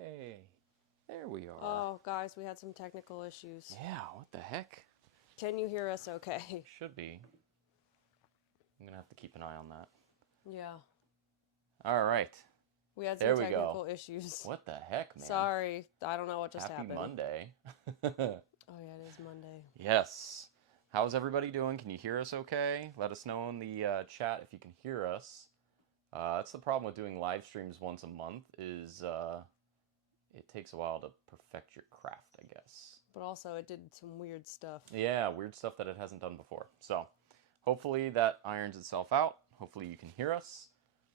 Hey, there we are. Oh, guys, we had some technical issues. Yeah, what the heck? Can you hear us okay? Should be. I'm gonna have to keep an eye on that. Yeah. All right. We had There some we go. technical issues. What the heck, man? Sorry. I don't know what just Happy happened. Monday. Oh, yeah, it is Monday. Yes. How's everybody doing? Can you hear us okay? Let us know in the chat if you can hear us. That's the problem with doing live streams once a month is it takes a while to perfect your craft, I guess. But also, it did some weird stuff. Yeah, weird stuff that it hasn't done before. So, hopefully that irons itself out. Hopefully you can hear us.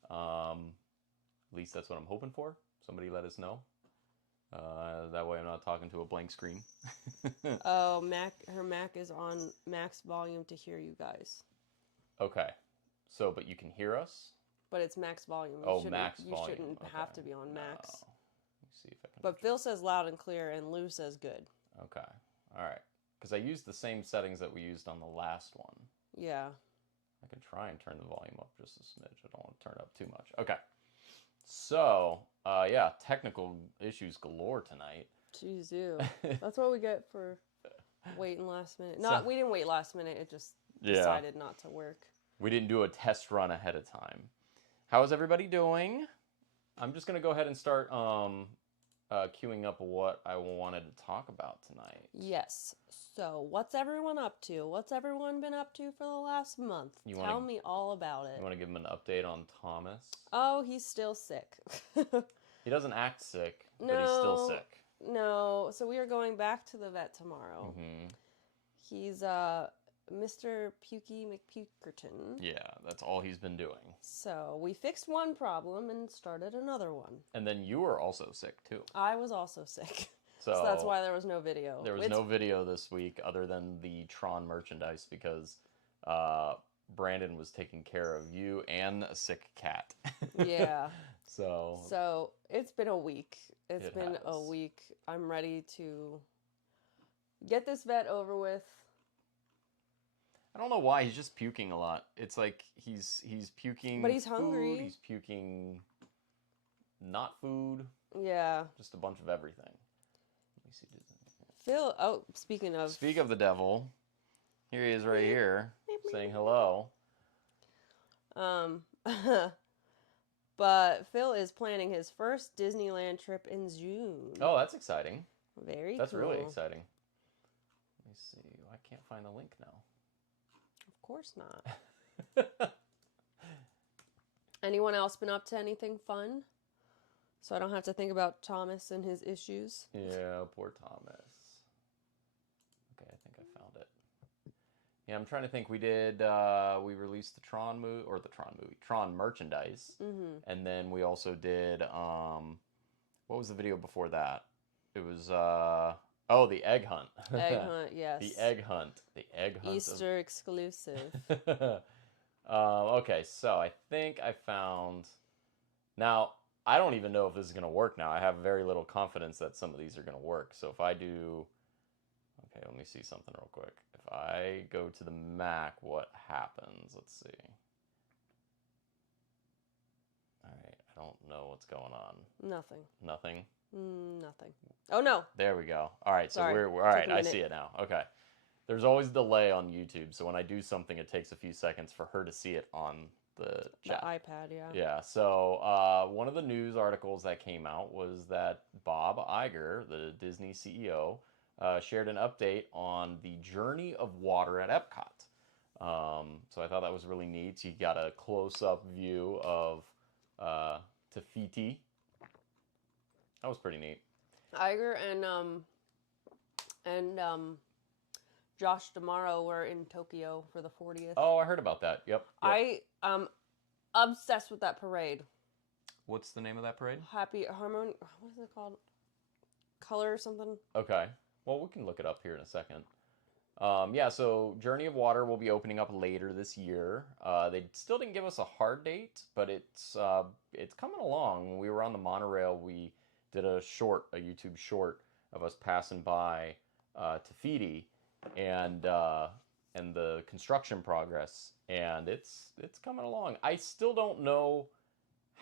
At least that's what I'm hoping for. Somebody let us know. That way I'm not talking to a blank screen. Oh, her Mac is on max volume to hear you guys. Okay. So, but you can hear us? But it's max volume. Max volume. You shouldn't Okay. have to be on max. No. Let me see if I can. But Phil says loud and clear, and Lou says good. Okay. All right. Because I used the same settings that we used on the last one. Yeah. I can try and turn the volume up just a smidge. I don't want to turn it up too much. Okay. So, yeah, technical issues galore tonight. Jeez, ew. That's what we get for waiting last minute. We didn't wait last minute. It just decided not to work. We didn't do a test run ahead of time. How's everybody doing? I'm just going to go ahead and start queuing up what I wanted to talk about tonight. Yes. So, what's everyone up to? What's everyone been up to for the last month? Tell me all about it. You want to give him an update on Thomas? Oh, he's still sick. He doesn't act sick, but he's still sick. No. So, we are going back to the vet tomorrow. Mm-hmm. He's Mr. Pukey McPukerton. Yeah, that's all he's been doing. So, we fixed one problem and started another one. And then you were also sick, too. I was also sick. So that's why there was no video. There was no video this week other than the Tron merchandise because Brandon was taking care of you and a sick cat. Yeah. So it's been a week. It's been a week. I'm ready to get this vet over with. I don't know why he's just puking a lot. It's like he's puking. But he's food, hungry. He's puking not food. Yeah. Just a bunch of everything. Let me see. Phil. Oh, speaking of the devil, here he is right here saying hello. But Phil is planning his first Disneyland trip in June. Oh, that's exciting. Very cool. That's really exciting. Let me see. I can't find the link now. Of course not. Anyone else been up to anything fun? So I don't have to think about Thomas and his issues. Yeah, poor Thomas. Okay, I think I found it. Yeah, I'm trying to think. We released the Tron Tron merchandise. Mm-hmm. And then we also did, what was the video before that? It was, the egg hunt. Egg hunt, yes. The egg hunt. Easter exclusive. Okay, so I think I found, now, I don't even know if this is going to work now. I have very little confidence that some of these are going to work. So if I do... Okay, let me see something real quick. If I go to the Mac, what happens? Let's see. All right, I don't know what's going on. Nothing. Nothing? Nothing. Oh, no. There we go. All right, so Sorry. we're all right, I see it now. Okay. There's always a delay on YouTube, so when I do something, it takes a few seconds for her to see it on the chat. The iPad, yeah. Yeah, so one of the news articles that came out was that Bob Iger, the Disney CEO, shared an update on the journey of water at Epcot. So I thought that was really neat. He got a close-up view of Tafiti. That was pretty neat. Iger and Josh D'Amaro were in Tokyo for the 40th. Oh, I heard about that. Yep. I am obsessed with that parade. What's the name of that parade? Happy Harmony. What is it called? Color or something? Okay. Well, we can look it up here in a second. Yeah, so Journey of Water will be opening up later this year. They still didn't give us a hard date, but it's coming along. When we were on the monorail, we did a YouTube short of us passing by Tafiti and the construction progress, and it's coming along. I still don't know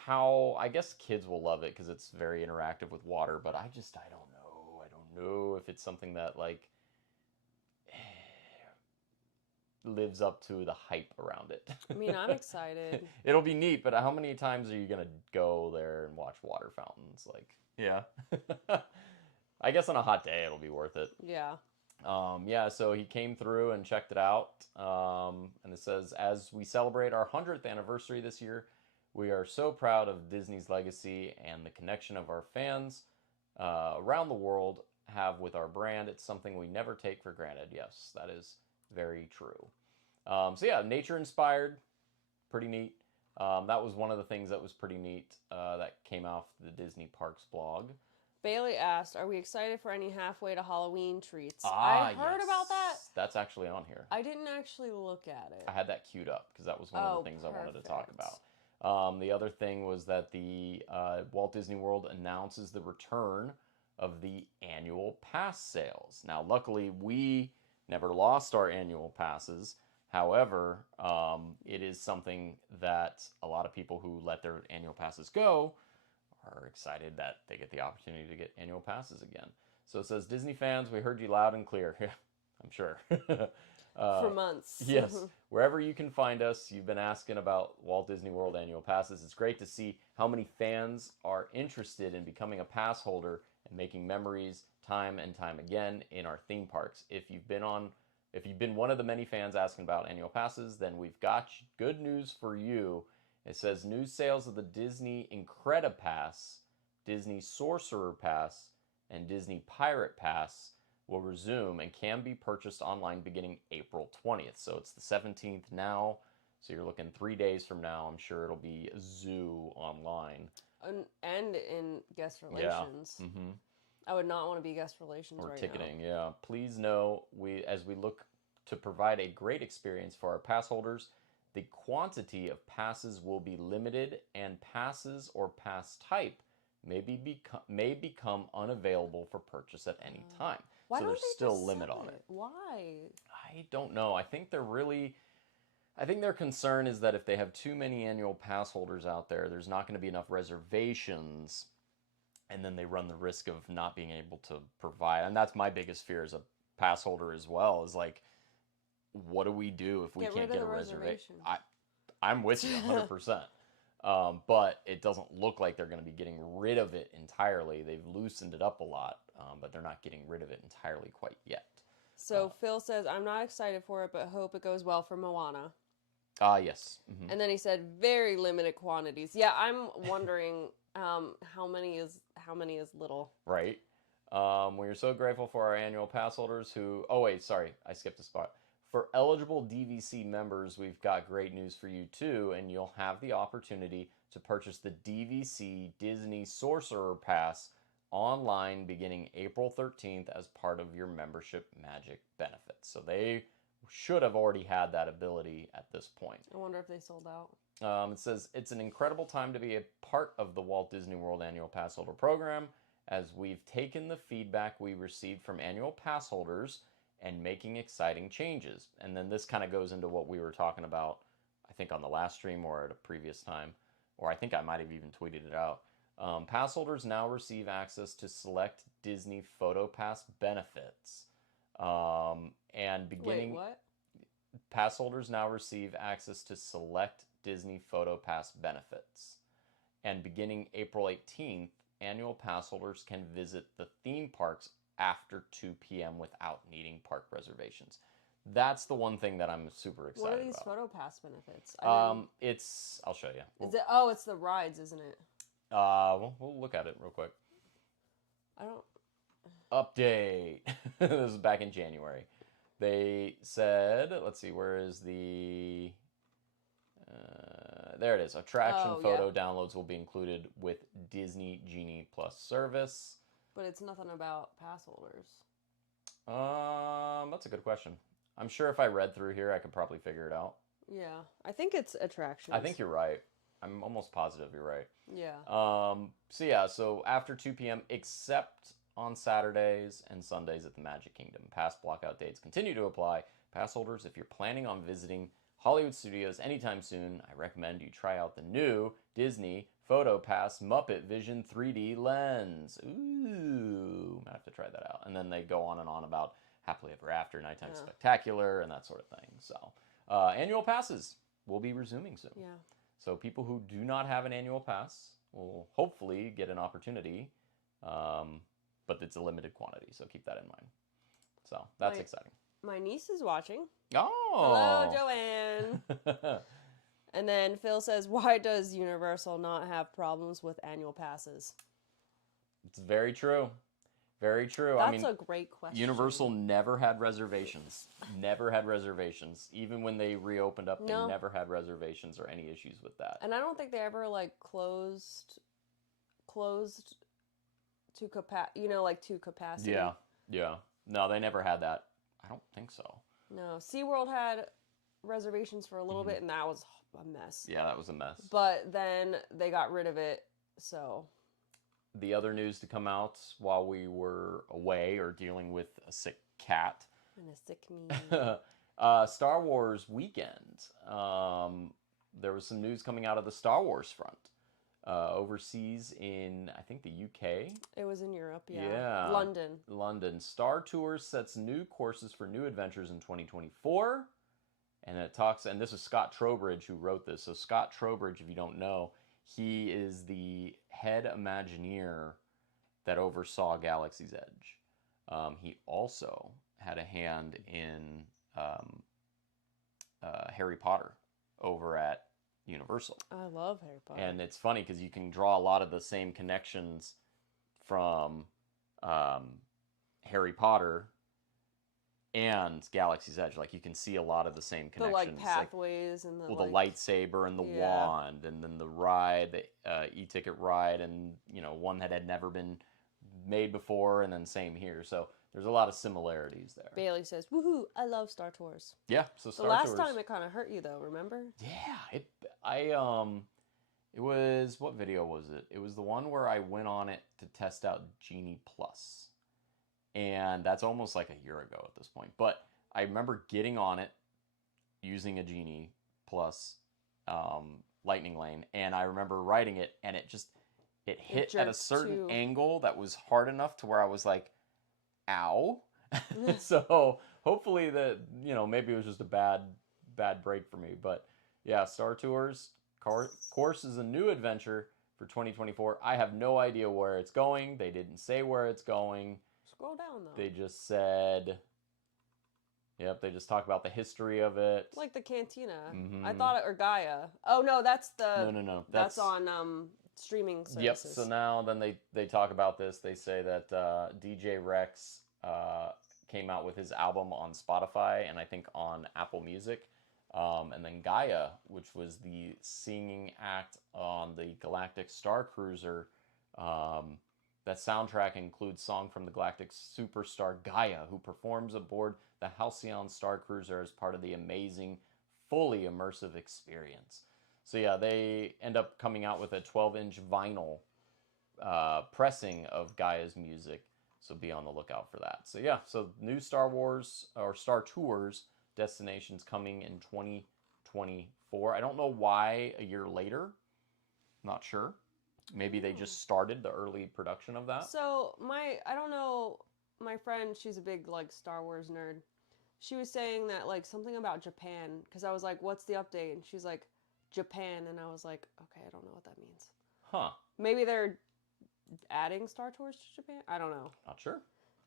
how, I guess kids will love it because it's very interactive with water, but I don't know. I don't know if it's something that, like, lives up to the hype around it. I mean, I'm excited. It'll be neat, but how many times are you going to go there and watch water fountains? Like, yeah. I guess on a hot day, it'll be worth it. Yeah. Yeah, so he came through and checked it out. And it says, as we celebrate our 100th anniversary this year, we are so proud of Disney's legacy and the connection of our fans around the world have with our brand. It's something we never take for granted. Yes, that is very true. So yeah, nature inspired, pretty neat. That was one of the things that was pretty neat that came off the Disney Parks blog. Bailey asked, are we excited for any halfway to Halloween treats? I heard about that. That's actually on here. I didn't actually look at it. I had that queued up because that was one of the things I wanted to talk about. The other thing was that the Walt Disney World announces the return of the annual pass sales. Now, luckily, we never lost our annual passes. However, it is something that a lot of people who let their annual passes go are excited that they get the opportunity to get annual passes again. So it says, Disney fans, we heard you loud and clear. I'm sure. For months. Yes. Wherever you can find us, you've been asking about Walt Disney World annual passes. It's great to see how many fans are interested in becoming a pass holder and making memories time and time again in our theme parks. If you've been one of the many fans asking about annual passes, then we've got good news for you. It says new sales of the Disney Incredipass, Disney Sorcerer Pass, and Disney Pirate Pass will resume and can be purchased online beginning April 20th. So it's the 17th now. So you're looking 3 days from now. I'm sure it'll be Zoo online. And in guest relations. Yeah. Mm-hmm. I would not want to be guest relations or right ticketing, now. Yeah. Please know, as we look to provide a great experience for our pass holders, the quantity of passes will be limited, and passes or pass type may become unavailable for purchase at any time. Why so don't there's they still a just limit sell on it. Why? I don't know. I think their concern is that if they have too many annual pass holders out there, there's not going to be enough reservations, and then they run the risk of not being able to provide. And that's my biggest fear as a pass holder as well, is like, what do we do if we can't get a reservation? I'm with you 100%. But it doesn't look like they're going to be getting rid of it entirely. They've loosened it up a lot, but they're not getting rid of it entirely quite yet. So Phil says, I'm not excited for it, but hope it goes well for Moana. Yes. Mm-hmm. And then he said, very limited quantities. Yeah, I'm wondering how many is little. Right. We are so grateful for our annual pass holders who... Oh, wait, sorry. I skipped a spot. For eligible DVC members, we've got great news for you too, and you'll have the opportunity to purchase the DVC Disney Sorcerer Pass online beginning April 13th as part of your membership magic benefits. So they should have already had that ability at this point. I wonder if they sold out. It says, it's an incredible time to be a part of the Walt Disney World Annual Pass Holder Program, as we've taken the feedback we received from annual pass holders and making exciting changes. And then this kind of goes into what we were talking about, I think on the last stream or at a previous time, or I think I might have even tweeted it out. Pass holders now receive access to select Disney PhotoPass benefits. Wait, what? Pass holders now receive access to select Disney PhotoPass benefits. And beginning April 18th, annual pass holders can visit the theme parks after 2 p.m. without needing park reservations. That's the one thing that I'm super excited about. What are these PhotoPass benefits? I'll show you. Is it? Oh, it's the rides, isn't it? We'll look at it real quick. I don't... Update. This is back in January. They said, let's see, where is the... there it is. Attraction photo downloads will be included with Disney Genie Plus service. But it's nothing about pass holders. That's a good question. I'm sure if I read through here, I could probably figure it out. Yeah, I think it's attractions. I think you're right. I'm almost positive you're right. Yeah. So after 2 p.m., except on Saturdays and Sundays at the Magic Kingdom. Past blockout dates continue to apply. Pass holders, if you're planning on visiting Hollywood Studios anytime soon, I recommend you try out the new Disney Photo Pass Muppet Vision 3D lens. Ooh, I have to try that out. And then they go on and on about Happily Ever After, Nighttime Spectacular, and that sort of thing. So, annual passes will be resuming soon. Yeah. So people who do not have an annual pass will hopefully get an opportunity, but it's a limited quantity, so keep that in mind. So that's exciting. My niece is watching. Oh! Hello, Joanne! And then Phil says, why does Universal not have problems with annual passes? It's very true. Very true. That's a great question. Universal never had reservations. Never had reservations. Even when they reopened up, they never had reservations or any issues with that. And I don't think they ever, like, closed to capacity, to capacity. Yeah. No, they never had that. I don't think so. No. SeaWorld had reservations for a little bit, and that was a mess. Yeah, that was a mess. But then they got rid of it, so... The other news to come out while we were away or dealing with a sick cat. And a sick me. Star Wars weekend. There was some news coming out of the Star Wars front. Overseas in, I think, the UK. It was in Europe, yeah. London. Star Tours sets new courses for new adventures in 2024. And it talks, and this is Scott Trowbridge who wrote this. So Scott Trowbridge, if you don't know, he is the head Imagineer that oversaw Galaxy's Edge. He also had a hand in Harry Potter over at Universal. I love Harry Potter. And it's funny because you can draw a lot of the same connections from Harry Potter and Galaxy's Edge. Like, you can see a lot of the same connections. The, like, pathways and the, the lightsaber and the wand, and then the ride, the e-ticket ride, and, one that had never been made before, and then same here. So there's a lot of similarities there. Bailey says, woohoo, I love Star Tours. Yeah, so Star Tours. The last time it kind of hurt you, though, remember? Yeah, it was, what video was it? It was the one where I went on it to test out Genie Plus. And that's almost like a year ago at this point. But I remember getting on it using a Genie Plus Lightning Lane. And I remember riding it, and it hit at a certain angle that was hard enough to where I was like, ow. So hopefully maybe it was just a bad break for me. But yeah, Star Tours course is a new adventure for 2024. I have no idea where it's going. They didn't say where it's going. Scroll down, though. They just said... Yep, they just talk about the history of it. Like the Cantina. Mm-hmm. I thought or Gaia. Oh, no, that's the... No. That's on streaming services. Yep, so now then they talk about this. They say that DJ Rex came out with his album on Spotify and I think on Apple Music. And then Gaia, which was the singing act on the Galactic Star Cruiser... that soundtrack includes song from the Galactic superstar Gaia, who performs aboard the Halcyon Star Cruiser as part of the amazing, fully immersive experience. So yeah, they end up coming out with a 12-inch vinyl pressing of Gaia's music, so be on the lookout for that. So yeah, so new Star Wars, or Star Tours destinations coming in 2024. I don't know why a year later. Not sure. Maybe they just started the early production of that. So I don't know, my friend, she's a big like Star Wars nerd. She was saying that like something about Japan, because I was like, what's the update? And she's like, Japan. And I was like, okay, I don't know what that means. Huh. Maybe they're adding Star Tours to Japan? I don't know. Not sure.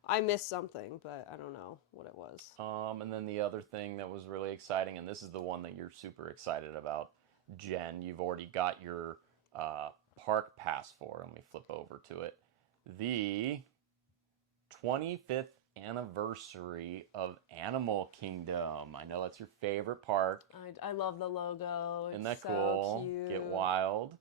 I missed something, but I don't know what it was. And then the other thing that was really exciting, and this is the one that you're super excited about, Jen, you've already got your park pass for. Let me flip over to it. The 25th anniversary of Animal Kingdom. I know that's your favorite park. I love the logo. Isn't that cool? Cute. Get wild.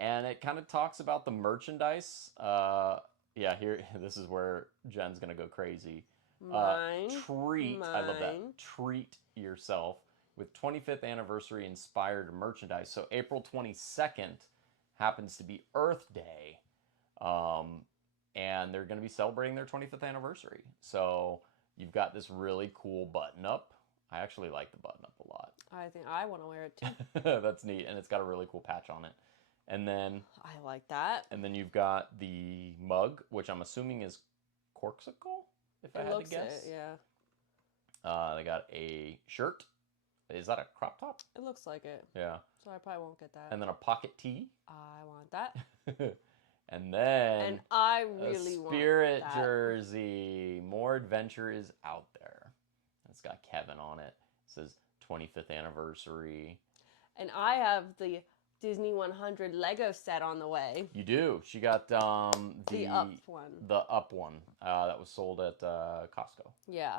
And it kind of talks about the merchandise. Yeah, here, this is where Jen's going to go crazy. I love that. Treat yourself with 25th anniversary inspired merchandise. So April 22nd happens to be Earth Day. And they're going to be celebrating their 25th anniversary. So you've got this really cool button up. I actually like the button up a lot. I think I want to wear it too. That's neat. And it's got a really cool patch on it. And then I like that. And then you've got the mug, which I'm assuming is corksicle, if I had to guess. Yeah. They got a shirt. Is that a crop top? It looks like it. Yeah. So I probably won't get that. And then a pocket tee. I want that. And then and I really want a spirit that. jersey. More adventure is out there. It's got Kevin on it. It says 25th anniversary. And I have the Disney 100 Lego set on the way. You do. She got the up one. The up one that was sold at Costco. Yeah.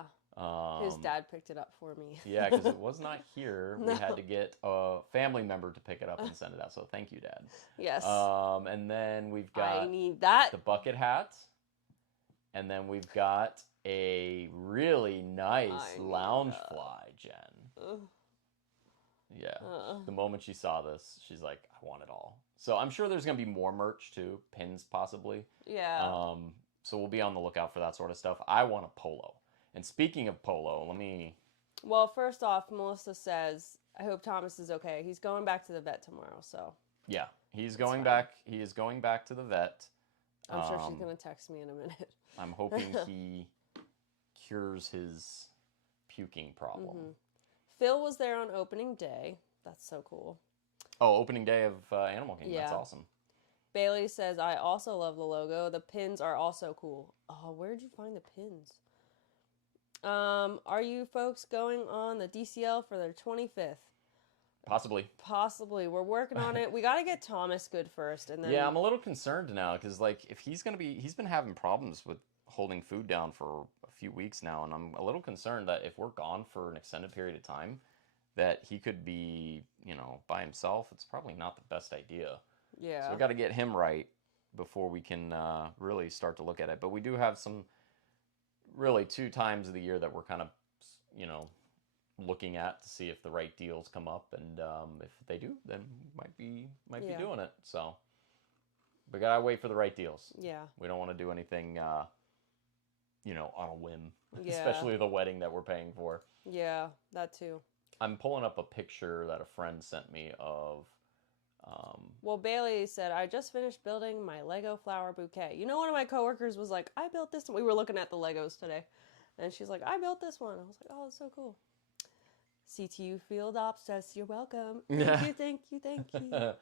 His dad picked it up for me. Yeah, because it was not here. No. We had to get a family member to pick it up and send it out. So thank you, Dad. Yes. And then we've got I need that. The bucket hat. And then we've got a really nice lounge fly, Jen. Ugh. Yeah. The moment she saw this, she's like, I want it all. So I'm sure there's going to be more merch too. Pins possibly. Yeah. So we'll be on the lookout for that sort of stuff. I want a polo. And speaking of polo, let me... Well, first off, Melissa says, I hope Thomas is okay. He's going back to the vet tomorrow, so... Yeah, he's going back. He is going back to the vet. I'm sure she's going to text me in a minute. I'm hoping he cures his puking problem. Mm-hmm. Phil was there on opening day. That's so cool. Oh, opening day of Animal Kingdom. Yeah. That's awesome. Bailey says, I also love the logo. The pins are also cool. Oh, where'd you find the pins? Are you folks going on the DCL for their 25th? Possibly. We're working on it. We got to get Thomas good first. And then... Yeah, I'm a little concerned now because, like, if he's been having problems with holding food down for a few weeks now, and I'm a little concerned that if we're gone for an extended period of time, that he could be, by himself. It's probably not the best idea. Yeah. So we got to get him right before we can really start to look at it. But we do have some, really 2 times of the year that we're kind of, looking at to see if the right deals come up, and if they do, then might be doing it. So we gotta wait for the right deals. Yeah. We don't want to do anything, on a whim. Yeah. Especially the wedding that we're paying for. Yeah, that too. I'm pulling up a picture that a friend sent me of. Well, Bailey said, I just finished building my Lego flower bouquet. One of my coworkers was like, I built this one. We were looking at the Legos today. And she's like, I built this one. I was like, oh, it's so cool. CTU Field Ops says, you're welcome. Thank you.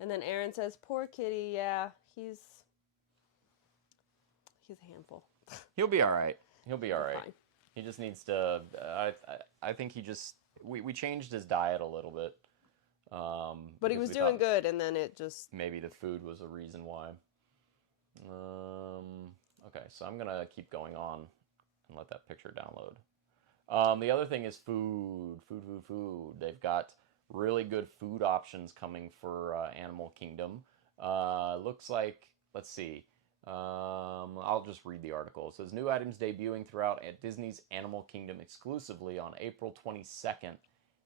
And then Aaron says, poor kitty. Yeah, he's a handful. He'll be all right. Fine. He just needs to, I think we changed his diet a little bit. But he was doing good, and then it just... Maybe the food was a reason why. Okay, so I'm going to keep going on and let that picture download. The other thing is food. They've got really good food options coming for Animal Kingdom. Looks like, let's see. I'll just read the article. It says, new items debuting throughout at Disney's Animal Kingdom exclusively on April 22nd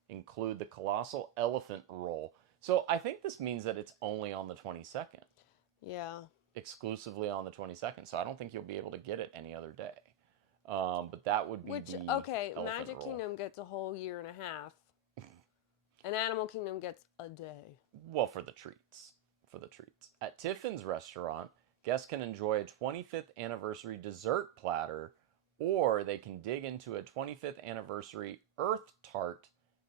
include the colossal elephant roll. So I think this means that it's only on the 22nd. Yeah. Exclusively on the 22nd. So I don't think you'll be able to get it any other day. But that would be Which, the okay, elephant Magic roll. Kingdom gets a whole year and a half. And Animal Kingdom gets a day. Well, for the treats. At Tiffin's restaurant, guests can enjoy a 25th anniversary dessert platter, or they can dig into a 25th anniversary Earth Tart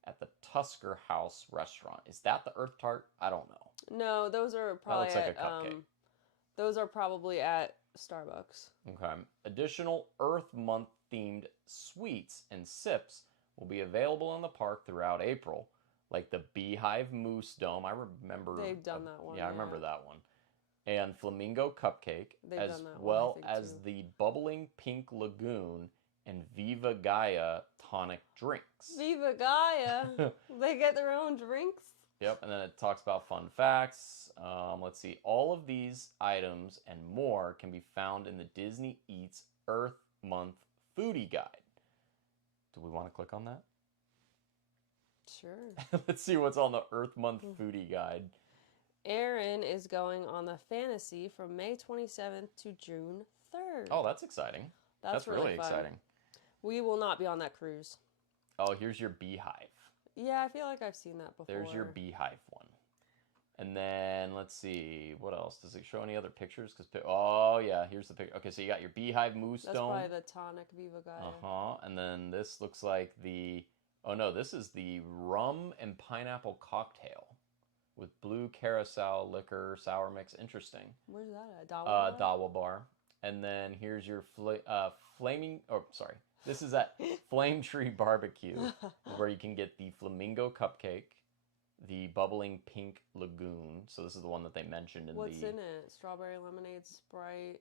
at the Tusker House restaurant. Is that the Earth Tart? I don't know. No, those are probably that looks like a cupcake. Those are probably at Starbucks. Okay. Additional Earth Month themed sweets and sips will be available in the park throughout April, like the Beehive Moose Dome. I remember they've done that one. Yeah, I remember that one. And Flamingo Cupcake, they've as done that well one, I think, as too. the Bubbling Pink Lagoon and Viva Gaia tonic drinks. Viva Gaia! They get their own drinks? Yep, and then it talks about fun facts. Let's see. All of these items and more can be found in the Disney Eats Earth Month Foodie Guide. Do we want to click on that? Sure. Let's see what's on the Earth Month Foodie Guide. Aaron is going on the Fantasy from May 27th to June 3rd. Oh, that's exciting. That's really fun. exciting. We will not be on that cruise. Oh, here's your Beehive. Yeah, I feel like I've seen that before. There's your Beehive one. And then let's see, what else? Does it show any other pictures? Oh yeah, here's the picture. Okay, so you got your Beehive Moose That's Dome. probably the tonic Viva Gaia. And then this looks like the. Oh no, this is the rum and pineapple cocktail with blue carousel liquor sour mix. Interesting. Where's that at? Dawa Bar? Dawa Bar. And then here's your flaming. Oh, sorry. This is at Flame Tree Barbecue, where you can get the flamingo cupcake, the bubbling pink lagoon. So this is the one that they mentioned in What's in it? Strawberry lemonade, Sprite,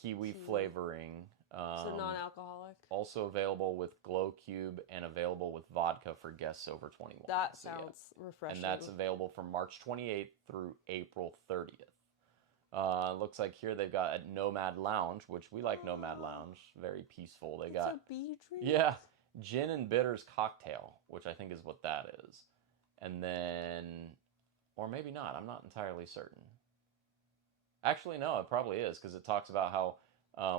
kiwi flavoring. So non-alcoholic. Also available with Glow Cube and available with vodka for guests over 21. That sounds refreshing. And that's available from March 28th through April 30th. Looks like here they've got at Nomad Lounge, which we like Nomad Lounge. Very peaceful. They got a bee tree? Yeah, gin and bitters cocktail, which I think is what that is. And then, or maybe not. I'm not entirely certain. Actually, no, it probably is, because it talks about how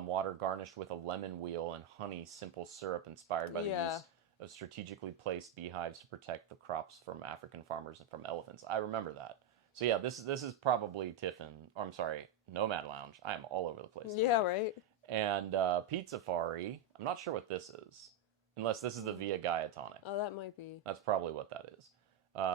water garnished with a lemon wheel and honey simple syrup inspired by the use of strategically placed beehives to protect the crops from African farmers and from elephants. I remember that. So yeah, this is probably Tiffin, or I'm sorry, Nomad Lounge. I am all over the place. Yeah, right. And Pizza Fari. I'm not sure what this is, unless this is the Via Gaia tonic. Oh, that might be. That's probably what that is.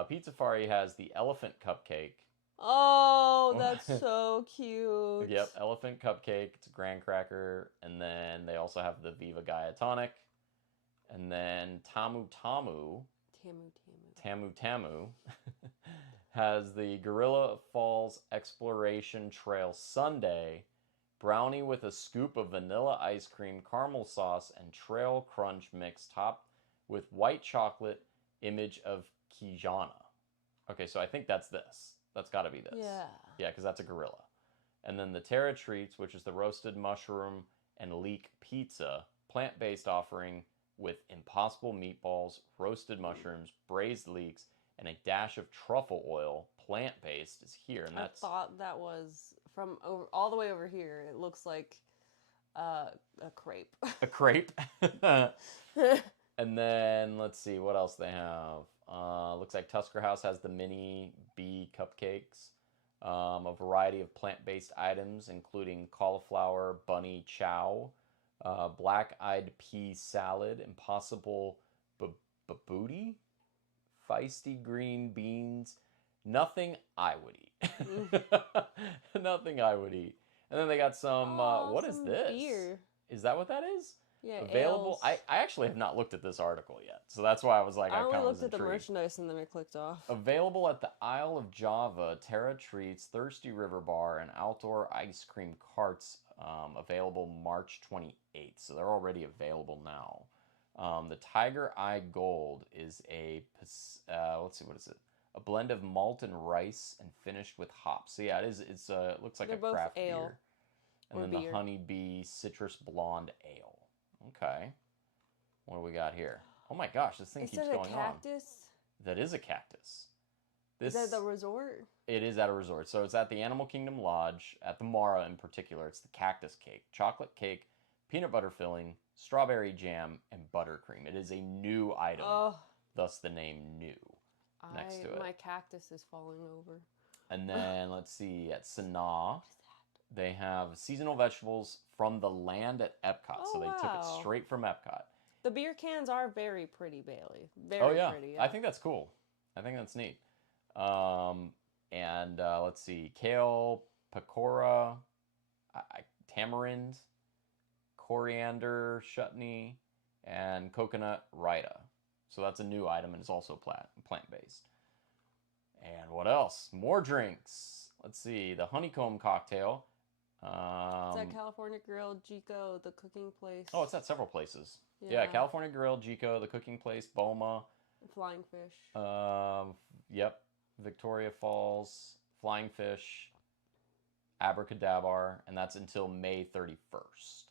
Pizza Fari has the elephant cupcake. Oh, that's so cute. Yep, elephant cupcake. It's a graham cracker. And then they also have the Viva Gaia tonic. And then Tamu Tamu has the Gorilla Falls Exploration Trail Sundae, brownie with a scoop of vanilla ice cream, caramel sauce, and trail crunch mix topped with white chocolate image of Kijana. Okay, so I think that's this. That's got to be this. Yeah. Yeah, because that's a gorilla. And then the Terra Treats, which is the roasted mushroom and leek pizza, plant-based offering with impossible meatballs, roasted mushrooms, braised leeks, and a dash of truffle oil, plant-based, is here. And that's. I thought that was from all the way over here. It looks like a crepe. A crepe. And then let's see what else they have. Looks like Tusker House has the mini bee cupcakes, a variety of plant-based items, including cauliflower bunny chow, black-eyed pea salad, impossible babooty, feisty green beans. Nothing I would eat. Nothing I would eat. And then they got some. What is this? Beer. Is that what that is? Yeah, available. I actually have not looked at this article yet, so that's why I was like, I only looked was at the intrigued. merchandise and then I clicked off. Available at the Isle of Java, Terra Treats, Thirsty River Bar, and outdoor ice cream carts. Available March 28th, so they're already available now. The Tiger Eye Gold is a let's see, what is it? A blend of malt and rice and finished with hops. So yeah, it looks like They're a both craft ale beer. And or then beer. the Honey Bee Citrus Blonde Ale. Okay. What do we got here? Oh my gosh, this thing keeps going on. Is that a cactus? That is a cactus. Is that the resort? It is at a resort. So it's at the Animal Kingdom Lodge, at the Mara in particular. It's the cactus cake, chocolate cake, peanut butter filling, strawberry jam, and buttercream. It is a new item, thus the name new next to it. My cactus is falling over. And then, let's see, at Sanaa, they have seasonal vegetables from the land at Epcot. So they took it straight from Epcot. The beer cans are very pretty, Bailey. Very pretty. Yeah. I think that's cool. I think that's neat. And let's see, kale, pakora, tamarind, coriander chutney, and coconut raita. So that's a new item, and it's also plant-based. And what else? More drinks. Let's see, the honeycomb cocktail. It's at California Grill, Jico, the cooking place. Oh, it's at several places. Yeah, California Grill, Jico, the cooking place, Boma. Flying Fish. Yep. Victoria Falls, Flying Fish, Abracadabar, and that's until May 31st.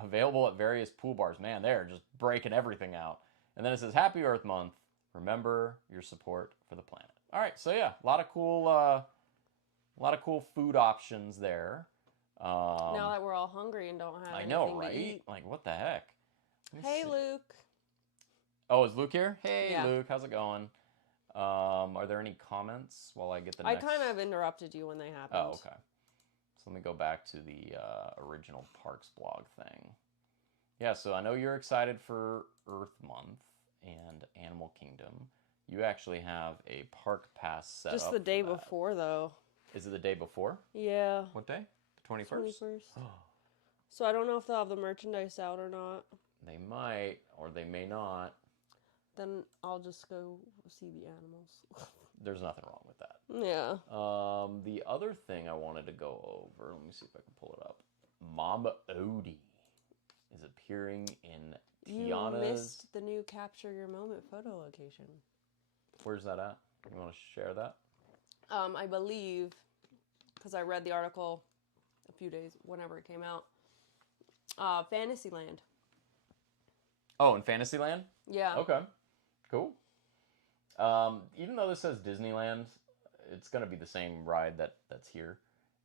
Available at various pool bars. Man, they're just breaking everything out. And then it says, Happy Earth Month. Remember your support for the planet. All right, so yeah, a lot of cool food options there. Now that we're all hungry and don't have anything to eat. Like, what the heck? Hey, Luke. Oh, is Luke here? Hey, Yeah. Luke, how's it going? Are there any comments while I get the next... I kind of interrupted you when they happened. Oh, okay. So let me go back to the original Parks blog thing. Yeah, so I know you're excited for Earth Month and Animal Kingdom. You actually have a park pass set up. Just the day before, though. Is it the day before? Yeah. What day? The 21st? 21st. So I don't know if they'll have the merchandise out or not. They might, or they may not. Then I'll just go see the animals. There's nothing wrong with that. Yeah. The other thing I wanted to go over, let me see if I can pull it up. Mama Odie is appearing in Tiana's... You missed the new Capture Your Moment photo location. Where's that at? You want to share that? I believe, because I read the article a few days, whenever it came out, Fantasyland. Oh, in Fantasyland? Yeah. Okay. Cool. Even though this says Disneyland, it's going to be the same ride that's here.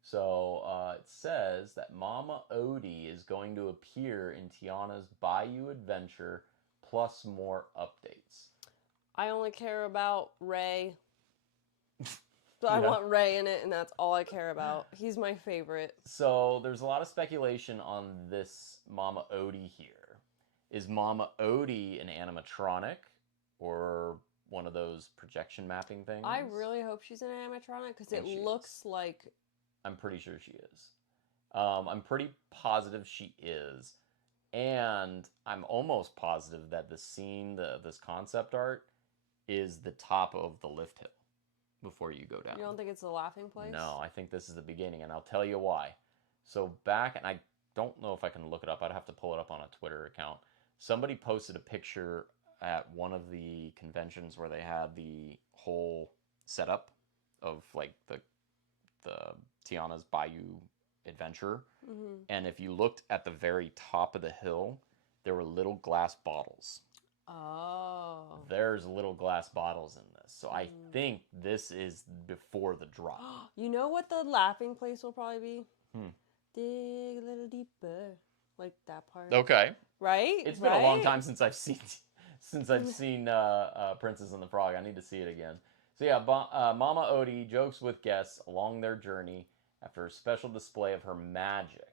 So it says that Mama Odie is going to appear in Tiana's Bayou Adventure, plus more updates. I only care about Ray. So I want Ray in it, and that's all I care about. He's my favorite. So there's a lot of speculation on this Mama Odie here. Is Mama Odie an animatronic or one of those projection mapping things? I really hope she's an animatronic because it looks like... I'm pretty sure she is. I'm pretty positive she is. And I'm almost positive that the scene, this concept art, is the top of the lift hill before you go down. You don't think it's the laughing place? No, I think this is the beginning, and I'll tell you why. So back, and I don't know if I can look it up. I'd have to pull it up on a Twitter account. Somebody posted a picture at one of the conventions where they had the whole setup of like the Tiana's Bayou Adventure. Mm-hmm. And if you looked at the very top of the hill, there were little glass bottles. Oh. There's little glass bottles in this. So I think this is before the drop. You know what the laughing place will probably be? Dig a little deeper. Like that part. Okay. Right? It's been a long time since I've seen Princess and the Frog. I need to see it again. So yeah, Mama Odie jokes with guests along their journey after a special display of her magic.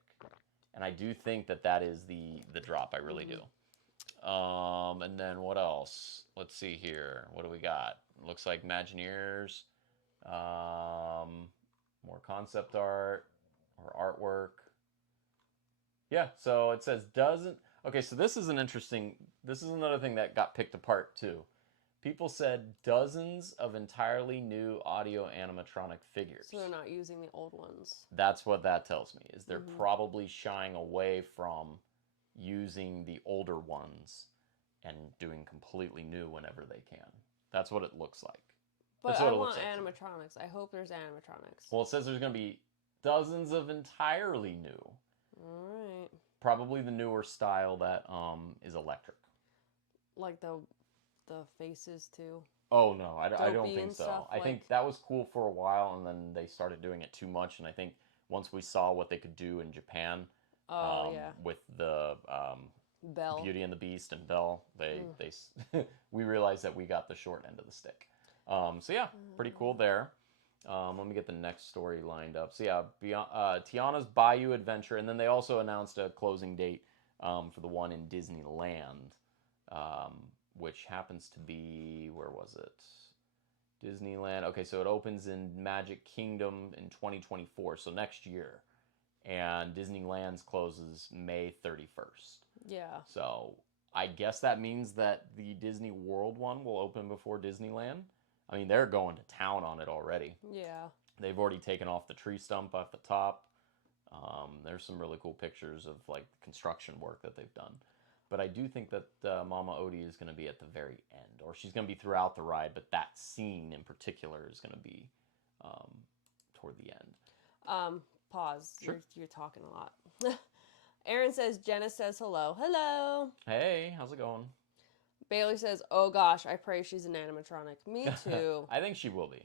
And I do think that is the drop. I really do. And then what else? Let's see here. What do we got? Looks like Imagineers. More concept art or artwork. Yeah, so it says doesn't... Okay, so this is another thing that got picked apart too. People said dozens of entirely new audio animatronic figures. So they're not using the old ones. That's what that tells me, is they're probably shying away from using the older ones and doing completely new whenever they can. That's what it looks like. But I want animatronics. I hope there's animatronics. Well, it says there's going to be dozens of entirely new. All right. Probably the newer style that is electric. Like the faces too. Oh no, I don't think so. Stuff, I think that was cool for a while, and then they started doing it too much. And I think once we saw what they could do in Japan, with the Belle. Beauty and the Beast and Belle, we realized that we got the short end of the stick. So yeah, pretty cool there. Let me get the next story lined up. So yeah, Tiana's Bayou Adventure, and then they also announced a closing date for the one in Disneyland, which happens to be, where was it? Disneyland. Okay, so it opens in Magic Kingdom in 2024, so next year. And Disneyland's closes May 31st. Yeah. So I guess that means that the Disney World one will open before Disneyland. I mean, they're going to town on it already. Yeah. They've already taken off the tree stump off the top. There's some really cool pictures of like construction work that they've done. But I do think that Mama Odie is going to be at the very end, or she's going to be throughout the ride, but that scene in particular is going to be toward the end. Pause. Sure. You're talking a lot. Aaron says, Jenna says hello. Hello. Hey, how's it going? Bailey says, oh gosh, I pray she's an animatronic. Me too. I think she will be.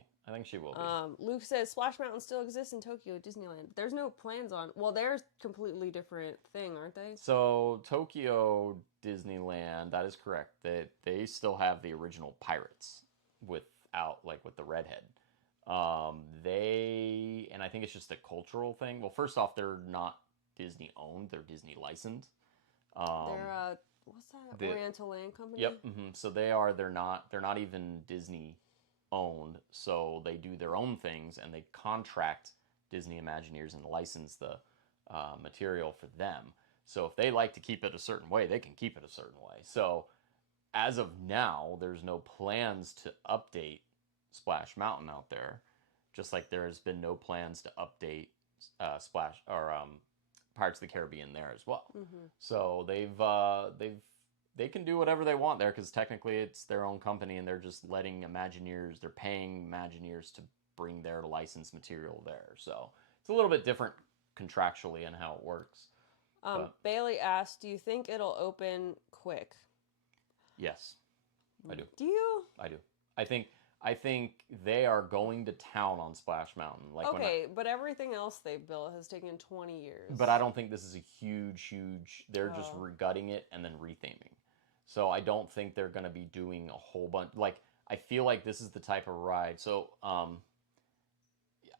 Luke says Splash Mountain still exists in Tokyo Disneyland. There's no plans on... Well, they're a completely different thing, aren't they? So, Tokyo Disneyland, that is correct. They still have the original Pirates with without, like with the redhead. And I think it's just a cultural thing. Well, first off, they're not Disney owned; they're Disney licensed. They're what's that? Oriental Land Company. Yep. So they're not even Disney owned. So they do their own things, and they contract Disney Imagineers and license the material for them. So if they like to keep it a certain way, they can keep it a certain way. So as of now, there's no plans to update Splash Mountain out there, just like there's been no plans to update Splash or Pirates of the Caribbean there as well. So they can do whatever they want there because technically it's their own company and they're just letting Imagineers, they're paying Imagineers to bring their licensed material there. So it's a little bit different contractually in how it works. Bailey asked, do you think it'll open quick? Yes, I do. Do you? I do. I think they are going to town on Splash Mountain. Like okay, but everything else they've built has taken 20 years. But I don't think this is a huge. They're just regutting it and then retheming. So I don't think they're going to be doing a whole bunch. Like I feel like this is the type of ride. So I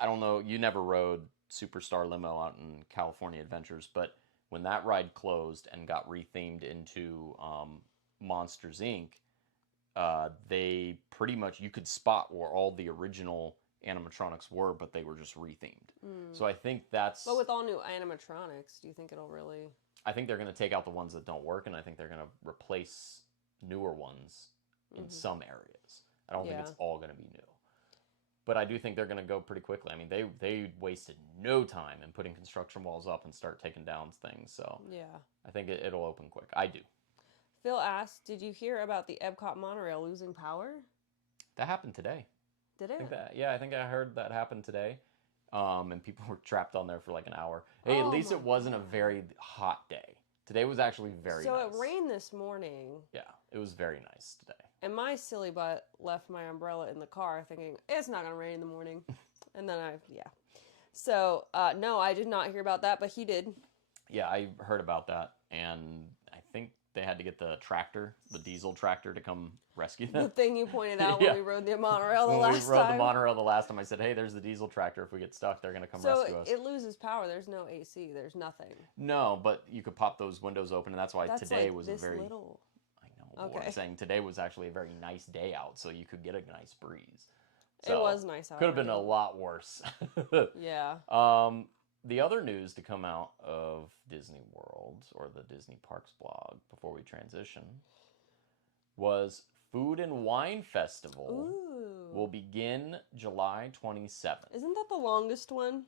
don't know. You never rode Superstar Limo out in California Adventures, but when that ride closed and got rethemed into Monsters Inc., they pretty much, you could spot where all the original animatronics were, but they were just rethemed. So I think that's... But with all new animatronics, do you think it'll really... I think they're going to take out the ones that don't work, and I think they're going to replace newer ones in some areas. I don't think it's all going to be new. But I do think they're going to go pretty quickly. I mean, they wasted no time in putting construction walls up and start taking down things. So yeah, I think it'll open quick. I do. Phil asked, did you hear about the Epcot monorail losing power? That happened today. Did it? I think I heard that happened today. And people were trapped on there for like an hour. Hey, at least it wasn't a very hot day. Today was actually very nice. So it rained this morning. Yeah, it was very nice today. And my silly butt left my umbrella in the car thinking, it's not going to rain in the morning. And then So, no, I did not hear about that, but he did. Yeah, I heard about that. And I think they had to get the tractor, the diesel tractor, to come rescue them. The thing you pointed out when we rode the monorail the last time. When we rode the monorail the last time, I said, hey, there's the diesel tractor. If we get stuck, they're going to come rescue us. So it loses power. There's no AC. There's nothing. No, but you could pop those windows open, and that's why today was this a very... little. I know. Okay. I'm saying today was actually a very nice day out, so you could get a nice breeze. So, it was nice out. Could have been a lot worse. Yeah. The other news to come out of Disney World, or the Disney Parks blog, before we transition, was Food and Wine Festival will begin July 27th. Isn't that the longest one?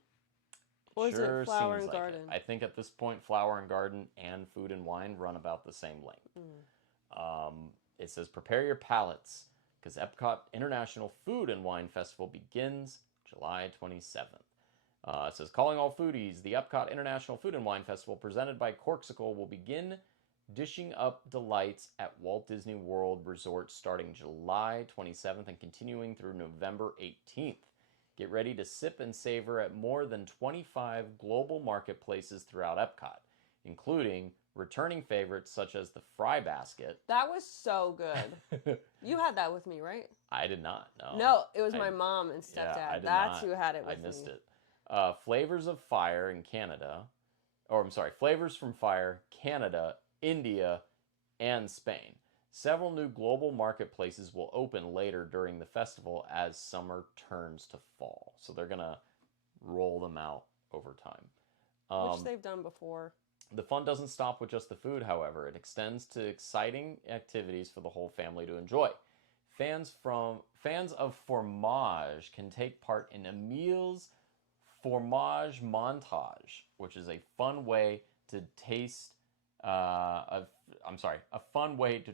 Or is it Flower and Garden? I think at this point, Flower and Garden and Food and Wine run about the same length. It says, prepare your palates, because Epcot International Food and Wine Festival begins July 27th. It says, calling all foodies, the Epcot International Food and Wine Festival presented by Corksicle will begin dishing up delights at Walt Disney World Resort starting July 27th and continuing through November 18th. Get ready to sip and savor at more than 25 global marketplaces throughout Epcot, including returning favorites such as the Fry Basket. That was so good. You had that with me, right? I did not, no. No, it was my mom and stepdad. Yeah, That's who had it with me. I missed it. Flavors of Fire in Canada, Flavors from Fire, Canada, India, and Spain. Several new global marketplaces will open later during the festival as summer turns to fall. So they're going to roll them out over time. Which they've done before. The fun doesn't stop with just the food, however. It extends to exciting activities for the whole family to enjoy. Fans of fromage can take part in Emile's Fromage Montage, which is a fun way to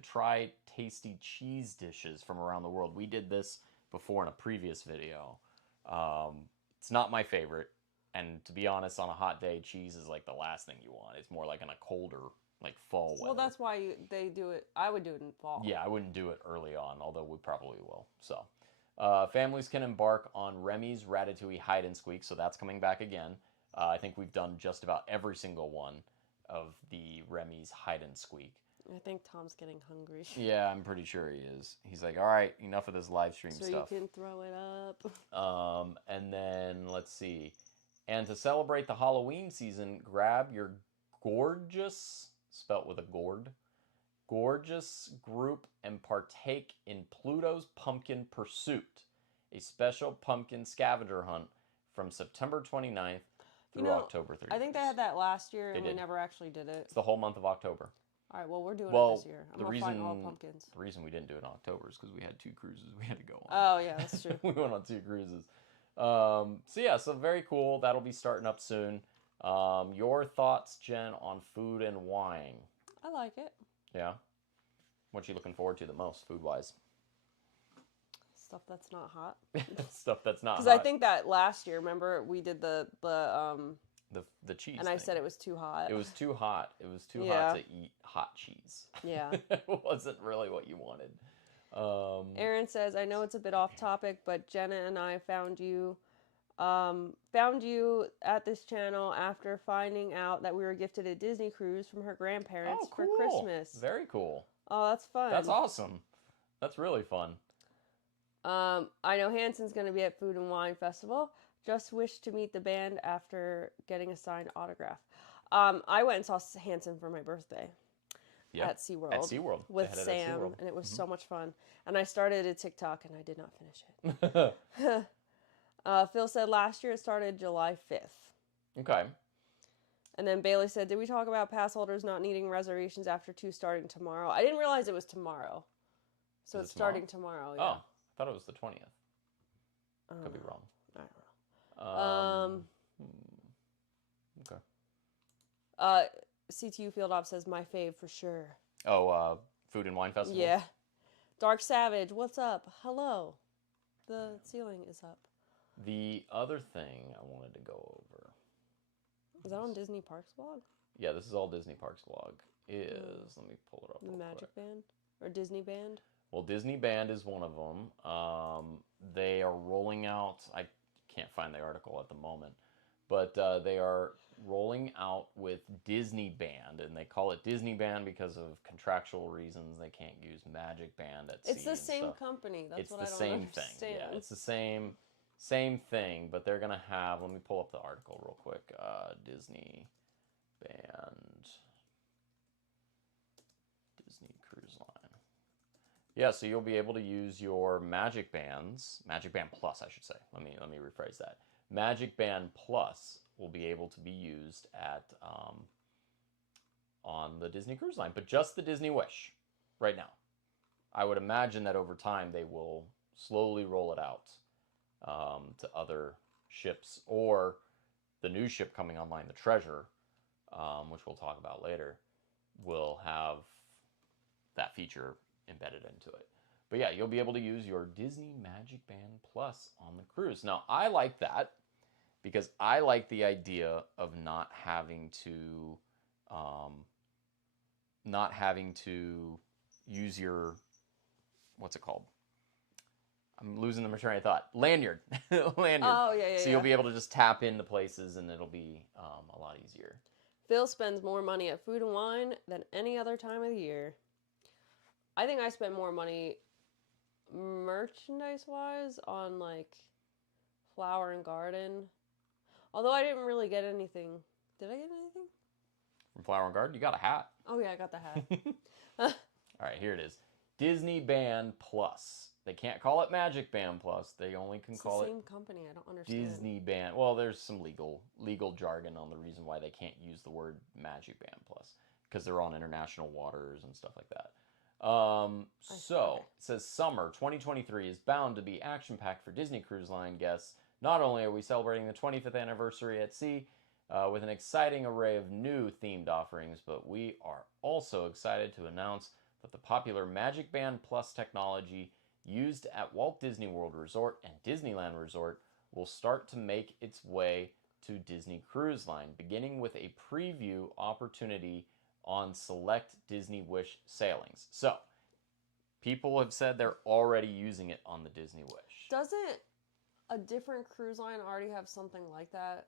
try tasty cheese dishes from around the world. We did this before in a previous video. It's not my favorite. And to be honest, on a hot day, cheese is like the last thing you want. It's more like in a colder, like fall weather. Well, that's why they do it. I would do it in fall. Yeah, I wouldn't do it early on, although we probably will. So, families can embark on Remy's Ratatouille Hide and Squeak. So that's coming back again. I think we've done just about every single one of the Remy's Hide and Squeak. I think Tom's getting hungry. Yeah, I'm pretty sure he is. He's like, all right, enough of this live stream so stuff. So you can throw it up. And then, let's see. And to celebrate the Halloween season, grab your gorgeous, spelt with a gourd, gorgeous group and partake in Pluto's Pumpkin Pursuit, a special pumpkin scavenger hunt from September 29th through October 31st. I think they had that last year, and we never actually did it. It's the whole month of October. All right, well, we're doing it this year. I'm going to find all pumpkins. The reason we didn't do it in October is because we had 2 cruises we had to go on. Oh, yeah, that's true. We went on 2 cruises. So very cool. That'll be starting up soon. Your thoughts, Jen, on food and wine? I like it. Yeah? What you looking forward to the most, food-wise? Stuff that's not hot. Stuff that's not hot. Because I think that last year, remember, we did the cheese and I said it was too hot. It was too hot. It was too hot to eat hot cheese. Yeah. It wasn't really what you wanted. Aaron says, I know it's a bit off topic, but Jenna and I found you at this channel after finding out that we were gifted a Disney cruise from her grandparents for Christmas. Very cool. Oh, that's fun. That's awesome. That's really fun. I know Hanson's going to be at Food and Wine Festival. Just wish to meet the band after getting a signed autograph. I went and saw Hanson for my birthday at SeaWorld. At SeaWorld. With Sam, and it was so much fun. And I started a TikTok, and I did not finish it. Phil said last year it started July 5th. Okay. And then Bailey said, did we talk about pass holders not needing reservations after 2 starting tomorrow? I didn't realize it was tomorrow. So it's starting tomorrow, yeah. Oh, I thought it was the 20th. Could be wrong. I don't know. Okay. CTU Field Op says, my fave for sure. Oh, Food and Wine Festival? Yeah. Dark Savage, what's up? Hello. The ceiling is up. The other thing I wanted to go over. Is that on Disney Parks blog? Yeah, this is all Disney Parks blog. Let me pull it up. The Magic Band? Or Disney Band? Well, Disney Band is one of them. They are rolling out, I can't find the article at the moment, but they are rolling out with Disney Band, and they call it Disney Band because of contractual reasons. They can't use Magic Band at sea. It's the same company. That's what I don't understand. It's the same thing. Yeah, it's the same thing, but they're going to have, let me pull up the article real quick. Disney Band. Disney Cruise Line. Yeah, so you'll be able to use your Magic Bands, Magic Band Plus, I should say. Let me rephrase that. Magic Band Plus will be able to be used at on the Disney Cruise Line, but just the Disney Wish right now. I would imagine that over time they will slowly roll it out to other ships, or the new ship coming online, the Treasure, which we'll talk about later, will have that feature embedded into it. But yeah, you'll be able to use your Disney Magic Band Plus on the cruise. Now, I like that because I like the idea of not having to use your, what's it called? I'm losing the train of thought. Lanyard. Lanyard. Oh, yeah. So you'll be able to just tap into places and it'll be a lot easier. Phil spends more money at Food and Wine than any other time of the year. I think I spent more money merchandise-wise on, like, Flower and Garden. Although I didn't really get anything. Did I get anything? From Flower and Garden? You got a hat. Oh, yeah, I got the hat. All right, here it is. Disney Band Plus. They can't call it Magic Band Plus. They only can call it... It's the same company. I don't understand. Disney Band. Well, there's some legal jargon on the reason why they can't use the word Magic Band Plus. Because they're on international waters and stuff like that. So, it says summer 2023 is bound to be action-packed for Disney Cruise Line guests. Not only are we celebrating the 25th anniversary at sea with an exciting array of new themed offerings, but we are also excited to announce that the popular Magic Band Plus technology used at Walt Disney World Resort and Disneyland Resort will start to make its way to Disney Cruise Line, beginning with a preview opportunity on select Disney Wish sailings. So, people have said they're already using it on the Disney Wish. Doesn't a different cruise line already have something like that?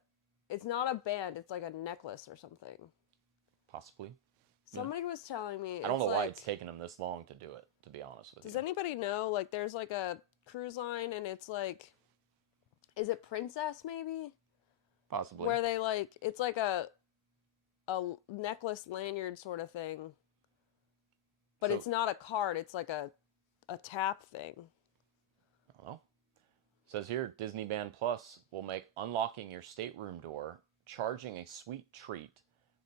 It's not a band, it's like a necklace or something. Possibly. Somebody was telling me. I don't know why like, it's taken them this long to do it, to be honest with you. Does anybody know, like, there's, like, a cruise line, and it's, like, is it Princess, maybe? Possibly. Where they, like, it's, like, a necklace lanyard sort of thing. But So, it's not a card, it's, like, a tap thing. I don't know. It says here, Disney Band Plus will make unlocking your stateroom door, charging a sweet treat,